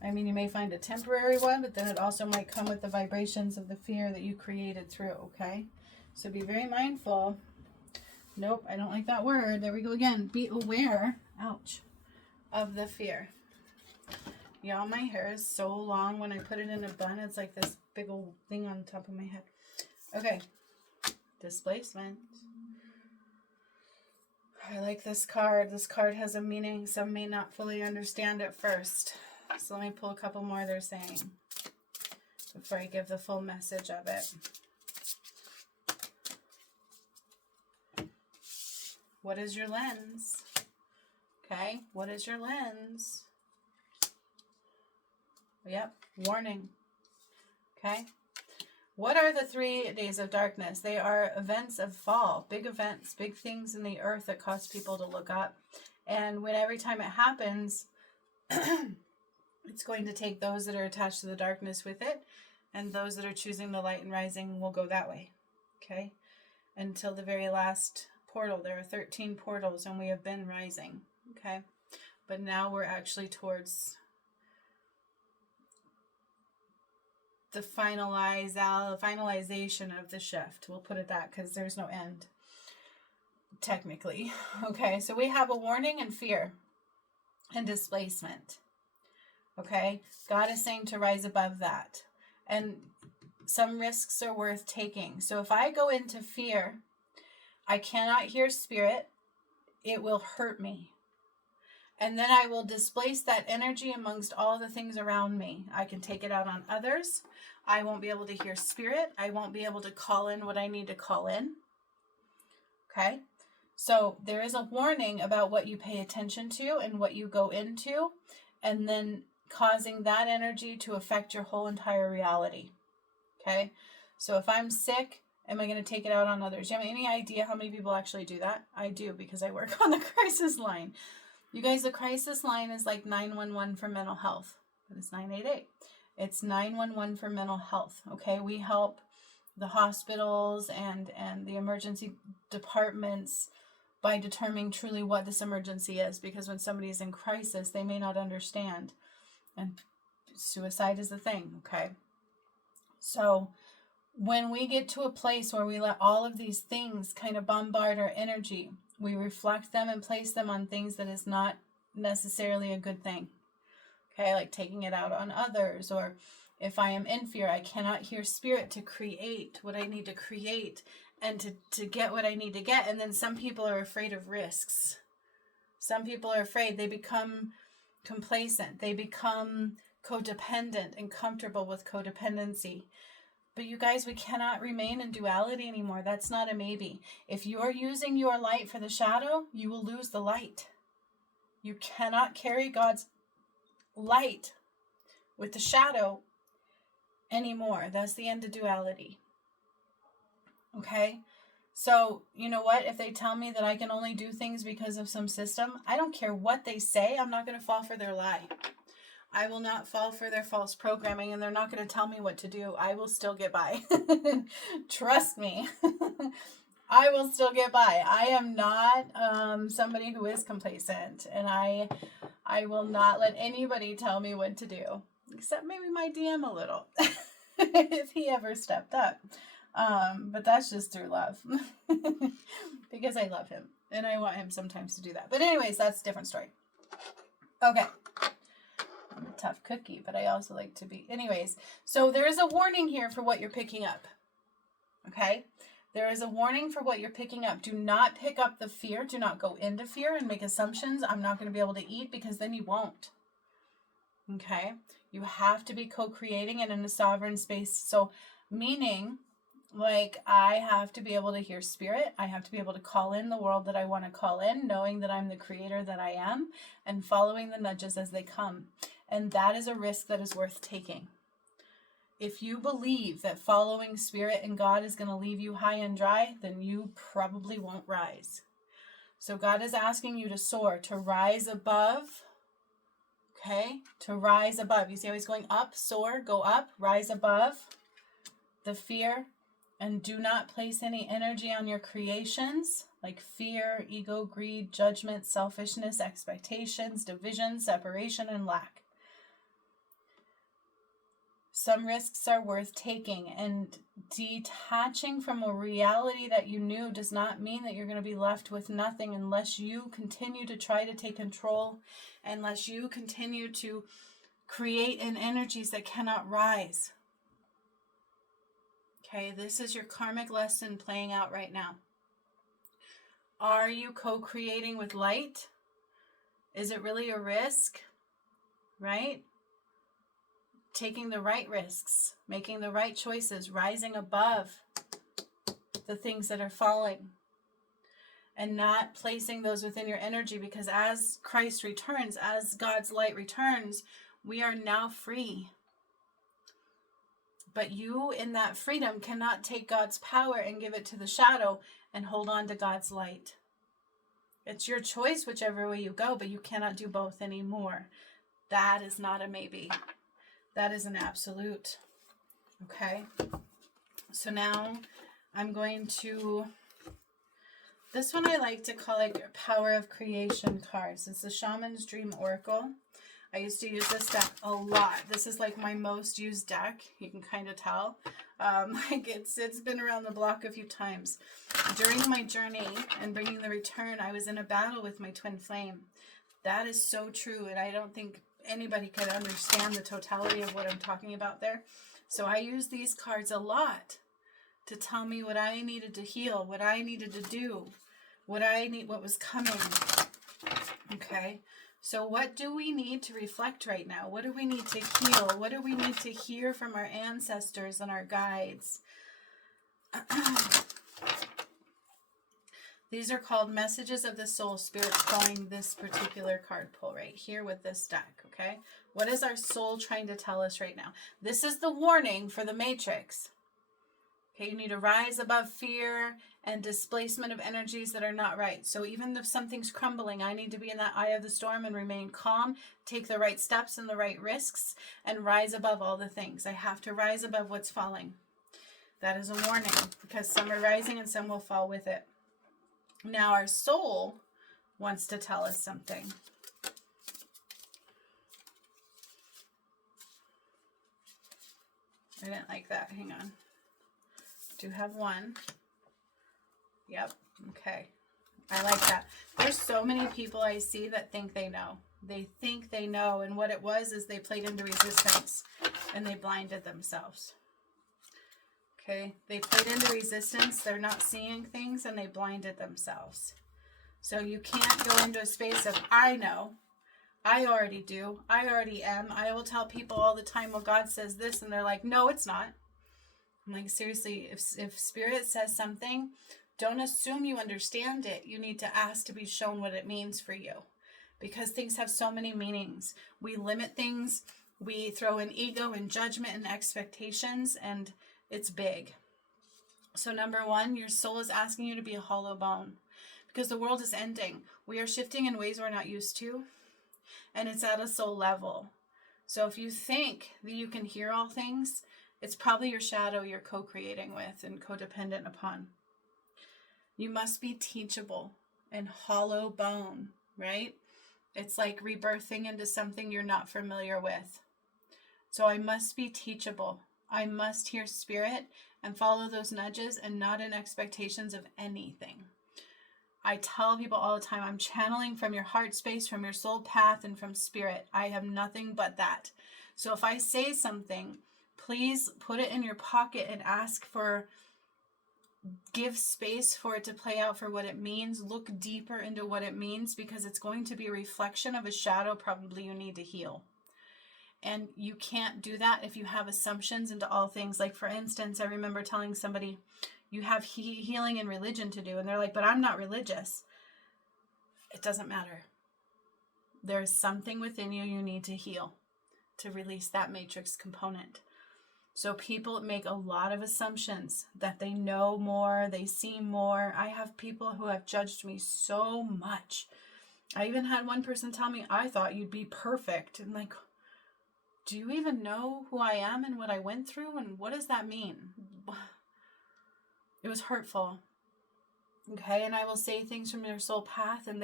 I mean, you may find a temporary one, but then it also might come with the vibrations of the fear that you created through, okay? So be very mindful. Nope, I don't like that word. There we go again. Be aware, ouch, of the fear. Y'all, my hair is so long. When I put it in a bun, it's like this big old thing on top of my head. Okay, displacement. I like this card. This card has a meaning. Some may not fully understand it first. So let me pull a couple more they're saying before I give the full message of it. What is your lens? Okay, what is your lens? Yep, warning. Okay. What are the 3 days of darkness? They are events of fall, big events, big things in the earth that cause people to look up. And when every time it happens, it's going to take those that are attached to the darkness with it, and those that are choosing the light and rising will go that way. Okay. Until the very last portal. There are 13 portals, and we have been rising. Okay. But now we're actually towards the finalization of the shift. We'll put it that, because there's no end, technically. Okay, so we have a warning and fear and displacement. Okay, God is saying to rise above that. And some risks are worth taking. So if I go into fear, I cannot hear spirit. It will hurt me. And then I will displace that energy amongst all the things around me. I can take it out on others. I won't be able to hear spirit. I won't be able to call in what I need to call in. Okay? So there is a warning about what you pay attention to and what you go into, and then causing that energy to affect your whole entire reality. Okay? So if I'm sick, am I going to take it out on others? Do you have any idea how many people actually do that? I do, because I work on the crisis line. You guys, the crisis line is like 911 for mental health, but it's 988. It's 911 for mental health, okay? We help the hospitals and the emergency departments by determining truly what this emergency is, because when somebody is in crisis, they may not understand. And suicide is the thing, okay? So when we get to a place where we let all of these things kind of bombard our energy, we reflect them and place them on things that is not necessarily a good thing. Okay, like taking it out on others, or if I am in fear, I cannot hear spirit to create what I need to create and to get what I need to get. And then some people are afraid of risks. Some people are afraid. They become complacent. They become codependent and comfortable with codependency. But you guys, we cannot remain in duality anymore. That's not a maybe. If you are using your light for the shadow, you will lose the light. You cannot carry God's light with the shadow anymore. That's the end of duality. Okay? So, you know what? If they tell me that I can only do things because of some system, I don't care what they say. I'm not going to fall for their lie. I will not fall for their false programming, and they're not going to tell me what to do. I will still get by. Trust me. I will still get by. I am not somebody who is complacent, and I will not let anybody tell me what to do, except maybe my DM a little, if he ever stepped up. But that's just through love, because I love him, and I want him sometimes to do that. But anyways, that's a different story. Okay. I'm a tough cookie, but I also like to be. Anyways, so there is a warning here for what you're picking up. Okay? There is a warning for what you're picking up. Do not pick up the fear. Do not go into fear and make assumptions. I'm not going to be able to eat, because then you won't. Okay? You have to be co-creating and in a sovereign space. So, meaning, like, I have to be able to hear spirit. I have to be able to call in the world that I want to call in, knowing that I'm the creator that I am, and following the nudges as they come. And that is a risk that is worth taking. If you believe that following spirit and God is going to leave you high and dry, then you probably won't rise. So God is asking you to soar, to rise above. Okay? To rise above. You see how he's going up, soar, go up, rise above the fear And do not place any energy on your creations like fear, ego, greed, judgment, selfishness, expectations, division, separation, and lack. Some risks are worth taking, and detaching from a reality that you knew does not mean that you're going to be left with nothing unless you continue to try to take control, unless you continue to create in energies that cannot rise. Okay, this is your karmic lesson playing out right now. Are you co-creating with light? Is it really a risk? Right? Taking the right risks, making the right choices, rising above the things that are falling, and not placing those within your energy, because as Christ returns, as God's light returns, we are now free. But you, in that freedom, cannot take God's power and give it to the shadow and hold on to God's light. It's your choice, whichever way you go, but you cannot do both anymore. That is not a maybe. That is an absolute. Okay? So now I'm going to... This one I like to call like Power of Creation cards. It's the Shaman's Dream Oracle. I used to use this deck a lot. This is like my most used deck. You can kind of tell. It's been around the block a few times. During my journey and bringing the return, I was in a battle with my twin flame. That is so true, and I don't think anybody could understand the totality of what I'm talking about there. So I use these cards a lot to tell me what I needed to heal, what I needed to do, what was coming. Okay. So what do we need to reflect right now? What do we need to heal? What do we need to hear from our ancestors and our guides? These are called Messages of the Soul. Spirit calling this particular card pull right here with this deck, okay? What is our soul trying to tell us right now? This is the warning for the Matrix. Okay, you need to rise above fear and displacement of energies that are not right. So even if something's crumbling, I need to be in that eye of the storm and remain calm, take the right steps and the right risks, and rise above all the things. I have to rise above what's falling. That is a warning, because some are rising and some will fall with it. Now our soul wants to tell us something. I didn't like that. Hang on. Do have one. Yep. Okay. I like that. There's so many people I see that think they know. They think they know, and what it was is they played into resistance and they blinded themselves. Okay? They played into resistance. They're not seeing things and they blinded themselves. So you can't go into a space of, I know. I already do. I already am. I will tell people all the time, well, God says this, and they're like, no, it's not. I'm like, seriously, if Spirit says something, don't assume you understand it. You need to ask to be shown what it means for you, because things have so many meanings. We limit things. We throw in ego and judgment and expectations, and it's big. So number one, your soul is asking you to be a hollow bone, because the world is ending. We are shifting in ways we're not used to, and it's at a soul level. So if you think that you can hear all things, it's probably your shadow you're co-creating with and codependent upon. You must be teachable and hollow bone, right? It's like rebirthing into something you're not familiar with. So I must be teachable. I must hear Spirit and follow those nudges and not in expectations of anything. I tell people all the time, I'm channeling from your heart space, from your soul path, and from Spirit. I have nothing but that. So if I say something, please put it in your pocket and give space for it to play out for what it means. Look deeper into what it means, because it's going to be a reflection of a shadow probably you need to heal. And you can't do that if you have assumptions into all things. Like, for instance, I remember telling somebody, you have healing and religion to do. And they're like, but I'm not religious. It doesn't matter. There's something within you need to heal to release that matrix component. So people make a lot of assumptions that they know more, they see more. I have people who have judged me so much. I even had one person tell me, I thought you'd be perfect. I'm like, do you even know who I am and what I went through? And what does that mean? It was hurtful. Okay, and I will say things from their soul path, and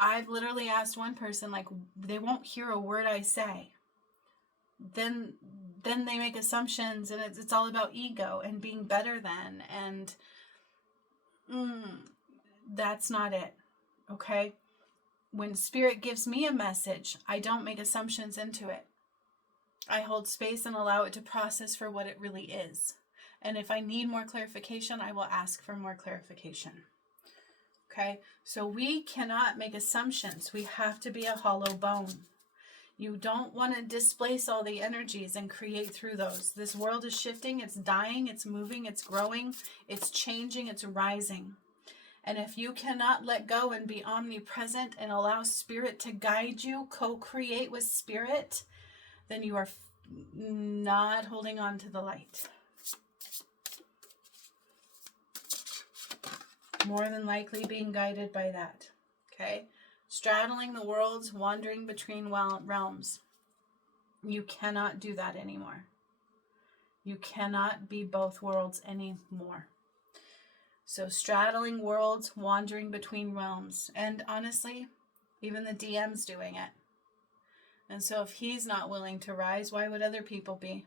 I've literally asked one person, like, they won't hear a word I say. Then they make assumptions, and it's all about ego and being better than, and that's not it. Okay? When Spirit gives me a message, I don't make assumptions into it. I hold space and allow it to process for what it really is. And if I need more clarification, I will ask for more clarification. Okay? So we cannot make assumptions. We have to be a hollow bone. You don't want to displace all the energies and create through those. This world is shifting, it's dying, it's moving, it's growing, it's changing, it's rising. And if you cannot let go and be omnipresent and allow Spirit to guide you, co-create with Spirit, then you are not holding on to the light. More than likely being guided by that. Okay? Straddling the worlds, wandering between realms. You cannot do that anymore. You cannot be both worlds anymore. So straddling worlds, wandering between realms. And honestly, even the DM's doing it. And so if he's not willing to rise, why would other people be?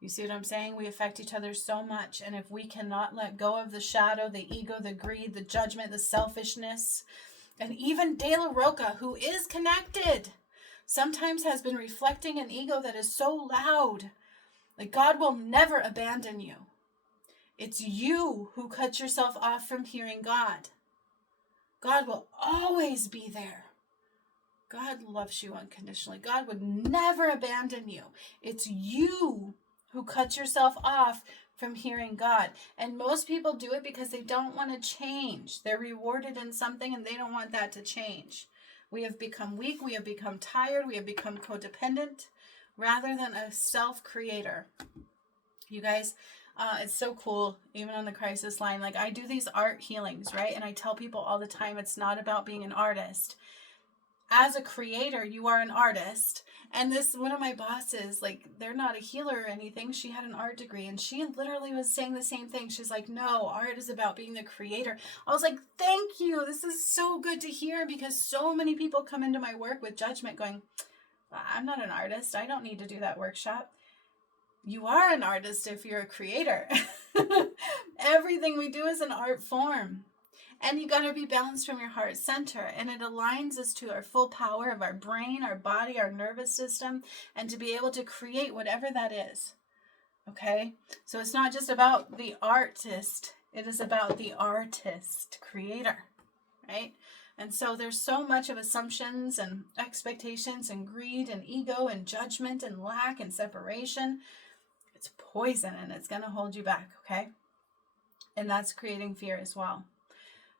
You see what I'm saying? We affect each other so much. And if we cannot let go of the shadow, the ego, the greed, the judgment, the selfishness, and even De La Roca, who is connected, sometimes has been reflecting an ego that is so loud. Like, God will never abandon you. It's you who cut yourself off from hearing God. God will always be there. God loves you unconditionally. God would never abandon you. It's you who cut yourself off from hearing God. And most people do it because they don't want to change. They're rewarded in something and they don't want that to change. We have become weak. We have become tired. We have become codependent rather than a self-creator. You guys, it's so cool, even on the crisis line. Like, I do these art healings, right? And I tell people all the time, it's not about being an artist. As a creator, you are an artist. And this, one of my bosses, like, they're not a healer or anything. She had an art degree, and she literally was saying the same thing. She's like, no, art is about being the creator. I was like, thank you. This is so good to hear, because so many people come into my work with judgment going, I'm not an artist. I don't need to do that workshop. You are an artist if you're a creator. Everything we do is an art form. And you got to be balanced from your heart center. And it aligns us to our full power of our brain, our body, our nervous system, and to be able to create whatever that is. Okay? So it's not just about the artist. It is about the artist, creator. Right? And so there's so much of assumptions and expectations and greed and ego and judgment and lack and separation. It's poison, and it's going to hold you back. Okay? And that's creating fear as well.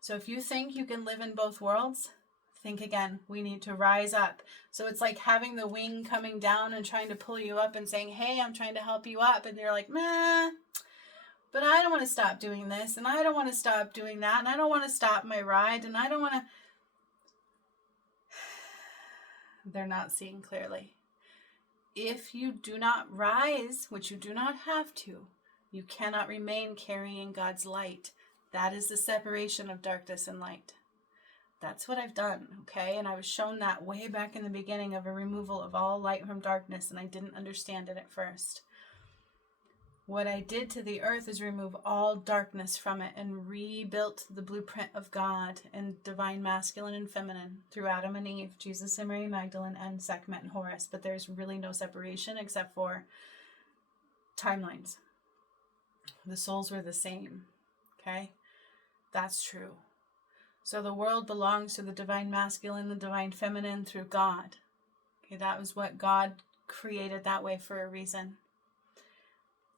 So if you think you can live in both worlds, think again. We need to rise up. So it's like having the wing coming down and trying to pull you up and saying, hey, I'm trying to help you up. And you're like, nah, but I don't want to stop doing this. And I don't want to stop doing that. And I don't want to stop my ride. And I don't want to. They're not seeing clearly. If you do not rise, which you do not have to, you cannot remain carrying God's light. That is the separation of darkness and light. That's what I've done, okay? And I was shown that way back in the beginning of a removal of all light from darkness, and I didn't understand it at first. What I did to the earth is remove all darkness from it and rebuilt the blueprint of God and divine masculine and feminine through Adam and Eve, Jesus and Mary Magdalene, and Sekhmet and Horus. But there's really no separation except for timelines. The souls were the same, okay? That's true. So the world belongs to the divine masculine, the divine feminine through God. Okay, that was what God created that way for a reason.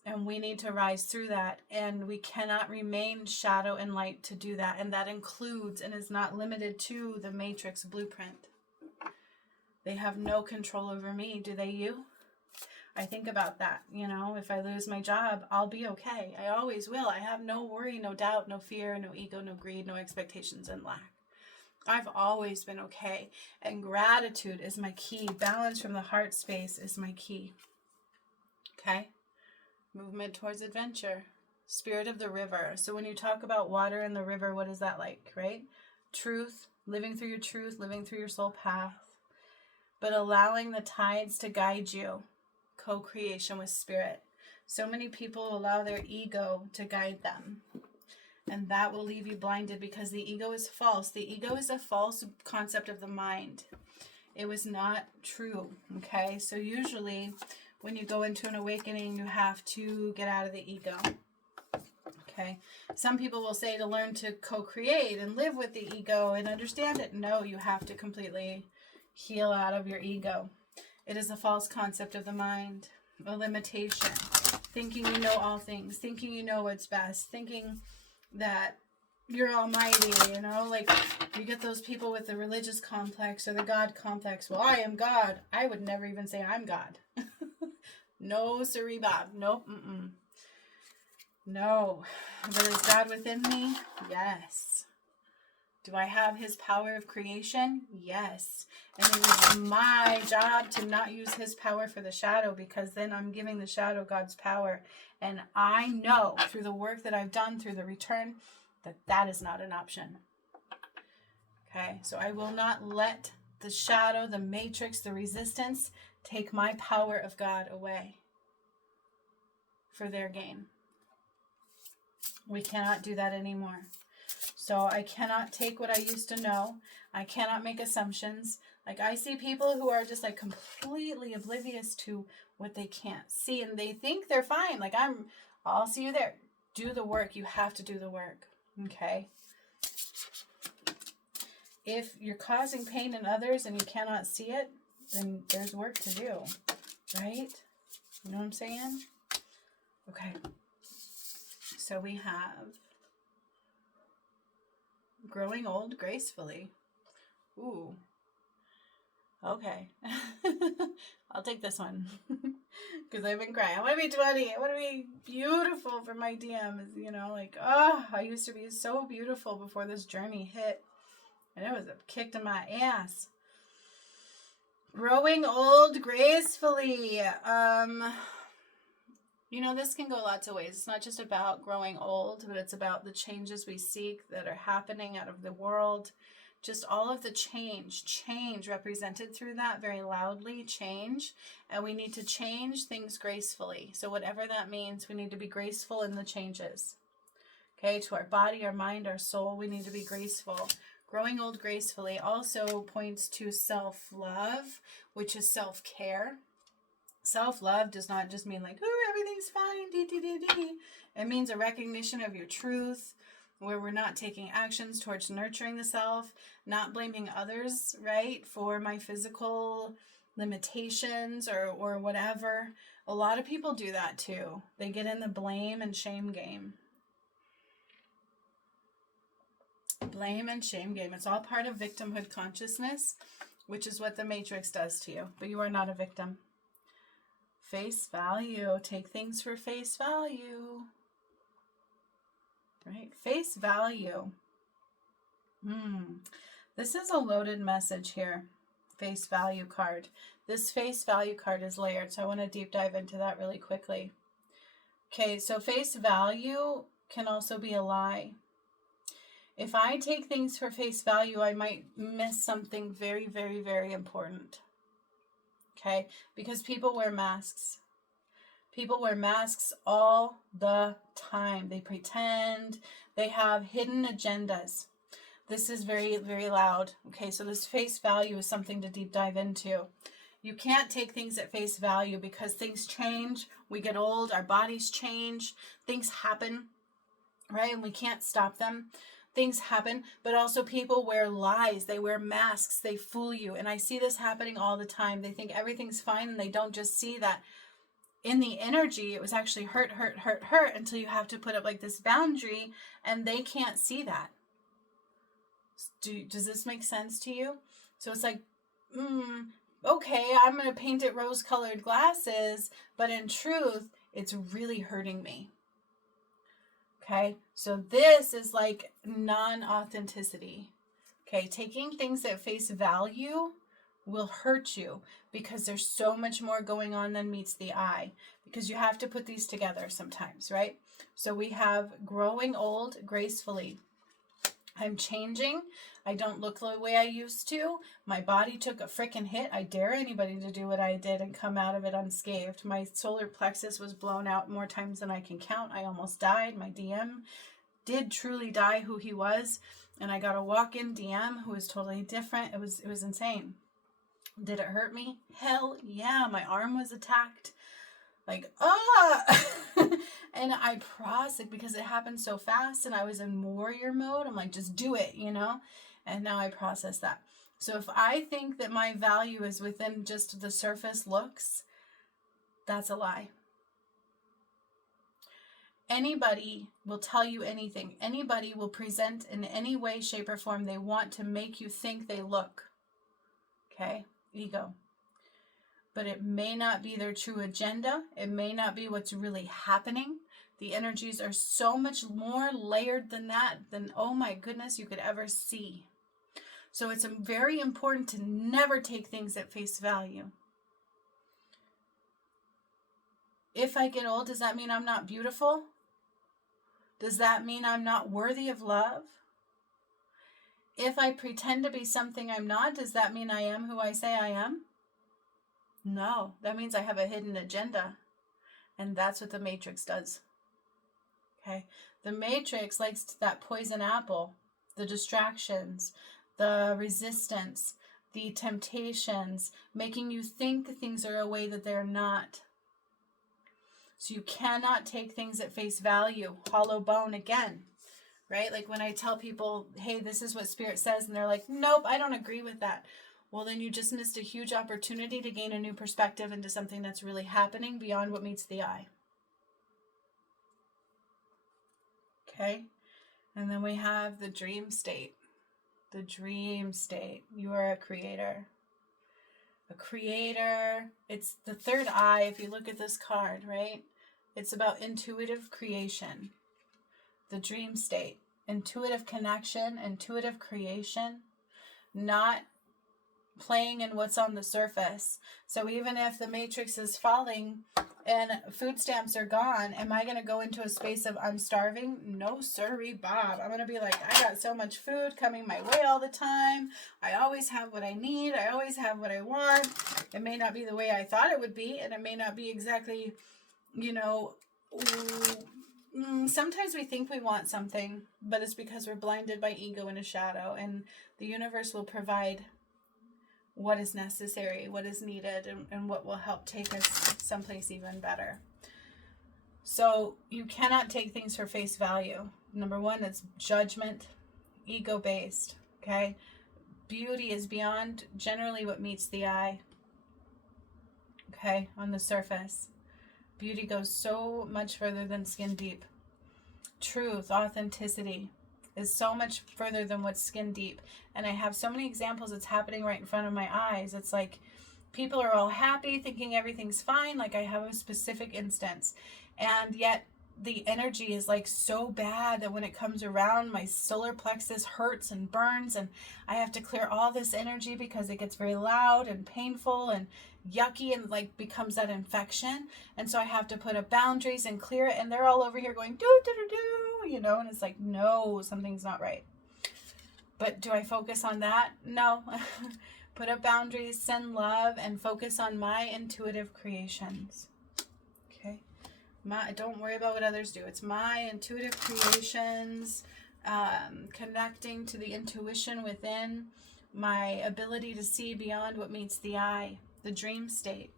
And we need to rise through that. And we cannot remain shadow and light to do that. And that includes and is not limited to the Matrix blueprint. They have no control over me. Do they you? I think about that, you know, if I lose my job, I'll be okay. I always will. I have no worry, no doubt, no fear, no ego, no greed, no expectations and lack. I've always been okay. And gratitude is my key. Balance from the heart space is my key. Okay? Movement towards adventure. Spirit of the river. So when you talk about water in the river, what is that like, right? Truth, living through your truth, living through your soul path, but allowing the tides to guide you. Co-creation with spirit. So many people allow their ego to guide them, and that will leave you blinded, because the ego is false. The ego is a false concept of the mind. It was not true, okay? So usually when you go into an awakening, you have to get out of the ego, okay? Some people will say to learn to co-create and live with the ego and understand it. No, you have to completely heal out of your ego. It is a false concept of the mind, a limitation. Thinking you know all things, thinking you know what's best, thinking that you're almighty, you know, like you get those people with the religious complex or the God complex. Well, I am God. I would never even say I'm God. No, siree, Bob. Nope. No. But is God within me? Yes. Do I have his power of creation? Yes. And it is my job to not use his power for the shadow, because then I'm giving the shadow God's power. And I know through the work that I've done, through the return, that that is not an option. Okay, so I will not let the shadow, the matrix, the resistance take my power of God away for their gain. We cannot do that anymore. So I cannot take what I used to know. I cannot make assumptions. Like I see people who are just like completely oblivious to what they can't see, and they think they're fine. Like I'll see you there. Do the work. You have to do the work. Okay. If you're causing pain in others and you cannot see it, then there's work to do, right? You know what I'm saying? Okay. So we have growing old gracefully. Ooh. Okay. I'll take this one. Because I've been crying. I want to be 20. I want to be beautiful for my DMs. You know, like, oh, I used to be so beautiful before this journey hit. And it was a kick to my ass. Growing old gracefully. You know, this can go lots of ways. It's not just about growing old, but it's about the changes we seek that are happening out of the world. Just all of the change represented through that very loudly, change. And we need to change things gracefully. So whatever that means, we need to be graceful in the changes. Okay, to our body, our mind, our soul, we need to be graceful. Growing old gracefully also points to self-love, which is self-care. Self-love does not just mean like, oh, everything's fine, dee. It means a recognition of your truth, where we're not taking actions towards nurturing the self, not blaming others, right, for my physical limitations or whatever. A lot of people do that too. They get in the blame and shame game. Blame and shame game. It's all part of victimhood consciousness, which is what the Matrix does to you. But you are not a victim. Face value. Take things for face value. Right? Face value. This is a loaded message here. Face value card. This face value card is layered, so I want to deep dive into that really quickly. Okay, so face value can also be a lie. If I take things for face value, I might miss something very, very, very important. Okay, because people wear masks. People wear masks all the time. They pretend. They have hidden agendas. This is very, very loud. Okay, so this face value is something to deep dive into. You can't take things at face value because things change. We get old. Our bodies change. Things happen, right? And we can't stop them. Things happen, but also people wear lies. They wear masks. They fool you. And I see this happening all the time. They think everything's fine, and they don't just see that in the energy, it was actually hurt until you have to put up like this boundary, and they can't see that. Does this make sense to you? So it's like, okay, I'm going to paint it rose-colored glasses, but in truth, it's really hurting me. Okay, so this is like non-authenticity. Okay, taking things at face value will hurt you, because there's so much more going on than meets the eye, because you have to put these together sometimes, right? So we have growing old gracefully. I'm changing. I don't look the way I used to. My body took a freaking hit. I dare anybody to do what I did and come out of it unscathed. My solar plexus was blown out more times than I can count. I almost died. My DM did truly die who he was. And I got a walk-in DM who was totally different. It was insane. Did it hurt me? Hell yeah. My arm was attacked. Like, and I processed because it happened so fast and I was in warrior mode. I'm like, just do it, you know? And now I process that. So if I think that my value is within just the surface looks, that's a lie. Anybody will tell you anything. Anybody will present in any way, shape, or form they want to make you think they look. Okay? Ego. But it may not be their true agenda. It may not be what's really happening. The energies are so much more layered than that, than, oh my goodness, you could ever see. So it's very important to never take things at face value. If I get old, does that mean I'm not beautiful? Does that mean I'm not worthy of love? If I pretend to be something I'm not, does that mean I am who I say I am? No, that means I have a hidden agenda. And that's what the Matrix does. Okay? The Matrix likes that poison apple, the distractions, the resistance, the temptations, making you think things are a way that they're not. So you cannot take things at face value. Hollow bone again, right? Like when I tell people, hey, this is what Spirit says, and they're like, nope, I don't agree with that. Well, then you just missed a huge opportunity to gain a new perspective into something that's really happening beyond what meets the eye. Okay? And then we have the dream state. The dream state. You are a creator. A creator. It's the third eye if you look at this card, right? It's about intuitive creation. The dream state. Intuitive connection, intuitive creation. Not playing in what's on the surface. So even if the matrix is falling and food stamps are gone, am I going to go into a space of I'm starving? No, sirree, Bob. I'm going to be like, I got so much food coming my way all the time. I always have what I need. I always have what I want. It may not be the way I thought it would be, and it may not be exactly, you know, sometimes we think we want something, but it's because we're blinded by ego and a shadow, and the universe will provide what is necessary, what is needed, and what will help take us someplace even better. So you cannot take things for face value. Number one, it's judgment, ego-based, okay? Beauty is beyond generally what meets the eye, okay, on the surface. Beauty goes so much further than skin deep. Truth, authenticity is so much further than what's skin deep. And I have so many examples. It's happening right in front of my eyes. It's like people are all happy, thinking everything's fine. Like I have a specific instance. And yet the energy is like so bad that when it comes around, my solar plexus hurts and burns. And I have to clear all this energy because it gets very loud and painful and yucky and like becomes that infection. And so I have to put up boundaries and clear it. And they're all over here going, do, do, do, do, you know, and it's like, no, something's not right. But do I focus on that? No. Put up boundaries, send love, and focus on my intuitive creations. Okay? Don't worry about what others do. It's my intuitive creations, connecting to the intuition within, my ability to see beyond what meets the eye, the dream state.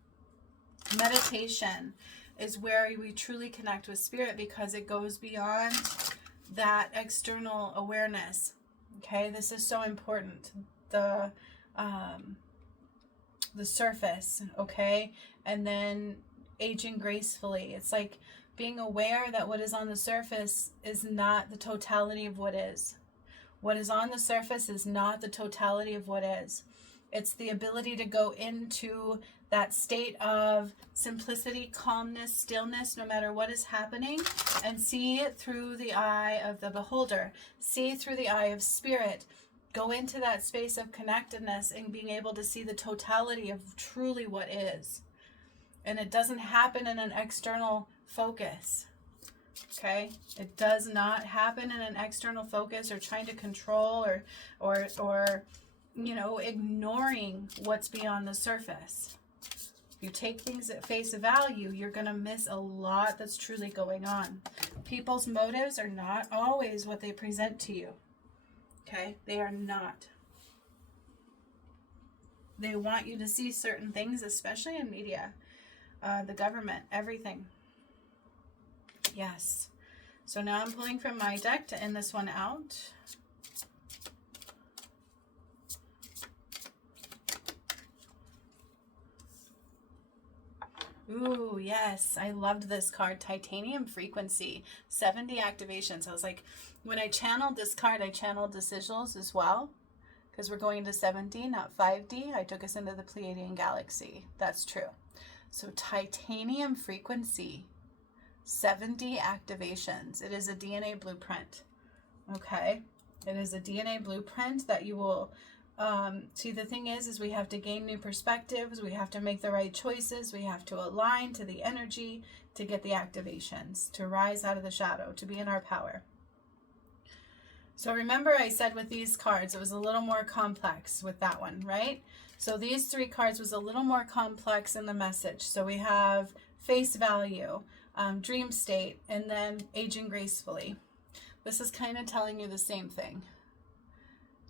Meditation is where we truly connect with spirit because it goes beyond that external awareness. Okay, this is so important. The surface, okay, and then aging gracefully. It's like being aware that what is on the surface is not the totality of what is. What is on the surface is not the totality of what is. It's the ability to go into that state of simplicity, calmness, stillness, no matter what is happening, and see it through the eye of the beholder. See through the eye of spirit. go into that space of connectedness and being able to see the totality of truly what is. And it doesn't happen in an external focus. Okay? It does not happen in an external focus or trying to control or you know, ignoring what's beyond the surface. If you take things at face value, you're going to miss a lot that's truly going on. People's motives are not always what they present to you. Okay? They are not. They want you to see certain things, especially in media, the government, everything. Yes. So now I'm pulling from my deck to end this one out. Ooh, yes. I loved this card. Titanium Frequency. 70 activations. I was like, when I channeled this card, I channeled the sigils as well. Because we're going to 7D, not 5D. I took us into the Pleiadian galaxy. That's true. So Titanium Frequency. 70 activations. It is a DNA blueprint. Okay? It is a DNA blueprint that you will... see, the thing is we have to gain new perspectives. We have to make the right choices. We have to align to the energy to get the activations, to rise out of the shadow, to be in our power. So remember I said with these cards, it was a little more complex with that one, right? So these 3 cards was a little more complex in the message. So we have face value, dream state, and then aging gracefully. This is kind of telling you the same thing.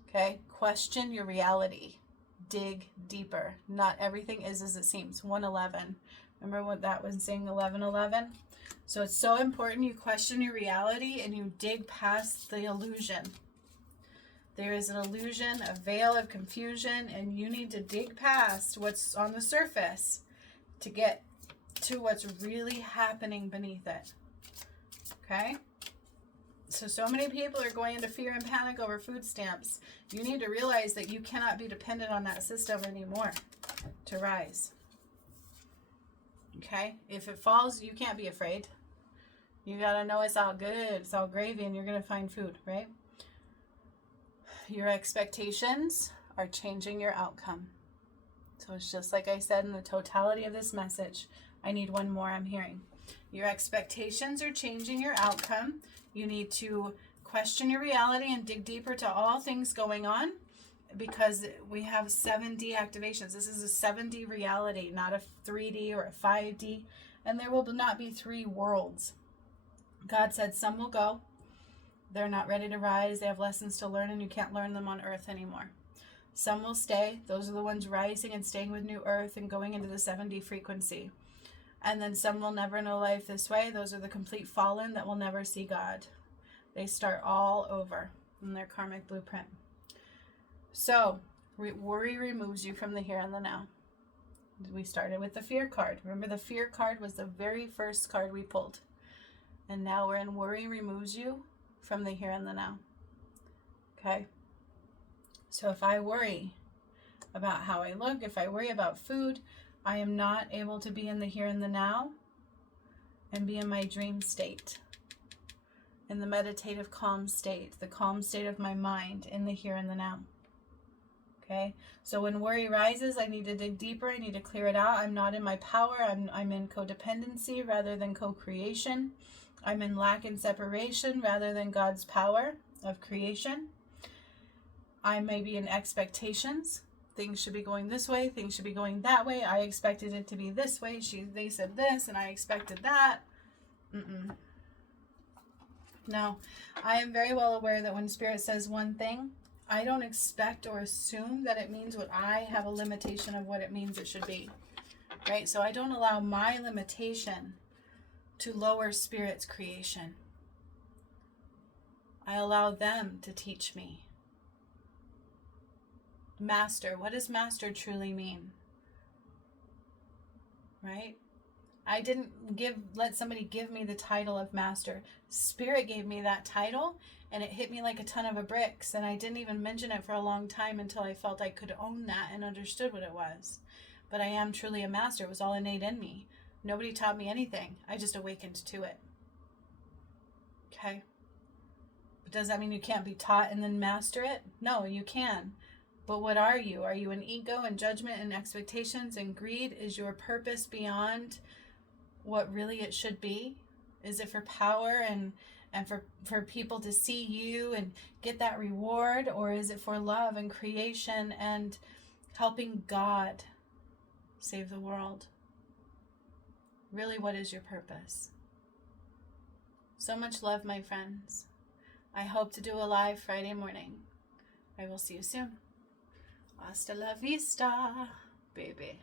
Okay, question your reality. Dig deeper. Not everything is as it seems. 111. Remember what that was saying, 1111? So it's so important you question your reality and you dig past the illusion. There is an illusion, a veil of confusion, and you need to dig past what's on the surface to get to what's really happening beneath it. Okay? So many people are going into fear and panic over food stamps. You need to realize that you cannot be dependent on that system anymore to rise. Okay? If it falls, you can't be afraid. You got to know it's all good. It's all gravy and you're going to find food, right? Your expectations are changing your outcome. So it's just like I said in the totality of this message. I need one more I'm hearing. Your expectations are changing your outcome. You need to question your reality and dig deeper to all things going on, because we have 7D activations. This is a 7D reality, not a 3D or a 5D. And there will not be 3 worlds. God said some will go. They're not ready to rise. They have lessons to learn and you can't learn them on earth anymore. Some will stay. Those are the ones rising and staying with New Earth and going into the 7D frequency. And then some will never know life this way. Those are the complete fallen that will never see God. They start all over in their karmic blueprint. So, worry removes you from the here and the now. We started with the fear card. Remember, the fear card was the very first card we pulled. And now we're in worry removes you from the here and the now. Okay? So if I worry about how I look, if I worry about food, I am not able to be in the here and the now and be in my dream state, in the meditative calm state, the calm state of my mind in the here and the now. Okay, so when worry rises, I need to dig deeper. I need to clear it out. I'm not in my power. I'm in codependency rather than co-creation. I'm in lack and separation rather than God's power of creation. I may be in expectations. Things should be going this way. Things should be going that way. I expected it to be this way. They said this, and I expected that. No, I am very well aware that when Spirit says one thing, I don't expect or assume that it means what I have a limitation of what it means it should be. Right? So I don't allow my limitation to lower Spirit's creation. I allow them to teach me. Master. What does master truly mean? Right? I didn't let somebody give me the title of master. Spirit gave me that title, and it hit me like a ton of bricks, and I didn't even mention it for a long time until I felt I could own that and understood what it was. But I am truly a master. It was all innate in me. Nobody taught me anything. I just awakened to it. Okay? Does that mean you can't be taught and then master it? No, you can. But what are you? Are you an ego and judgment and expectations and greed? Is your purpose beyond what really it should be? Is it for power and for people to see you and get that reward? Or is it for love and creation and helping God save the world? Really, what is your purpose? So much love, my friends. I hope to do a live Friday morning. I will see you soon. Hasta la vista, baby.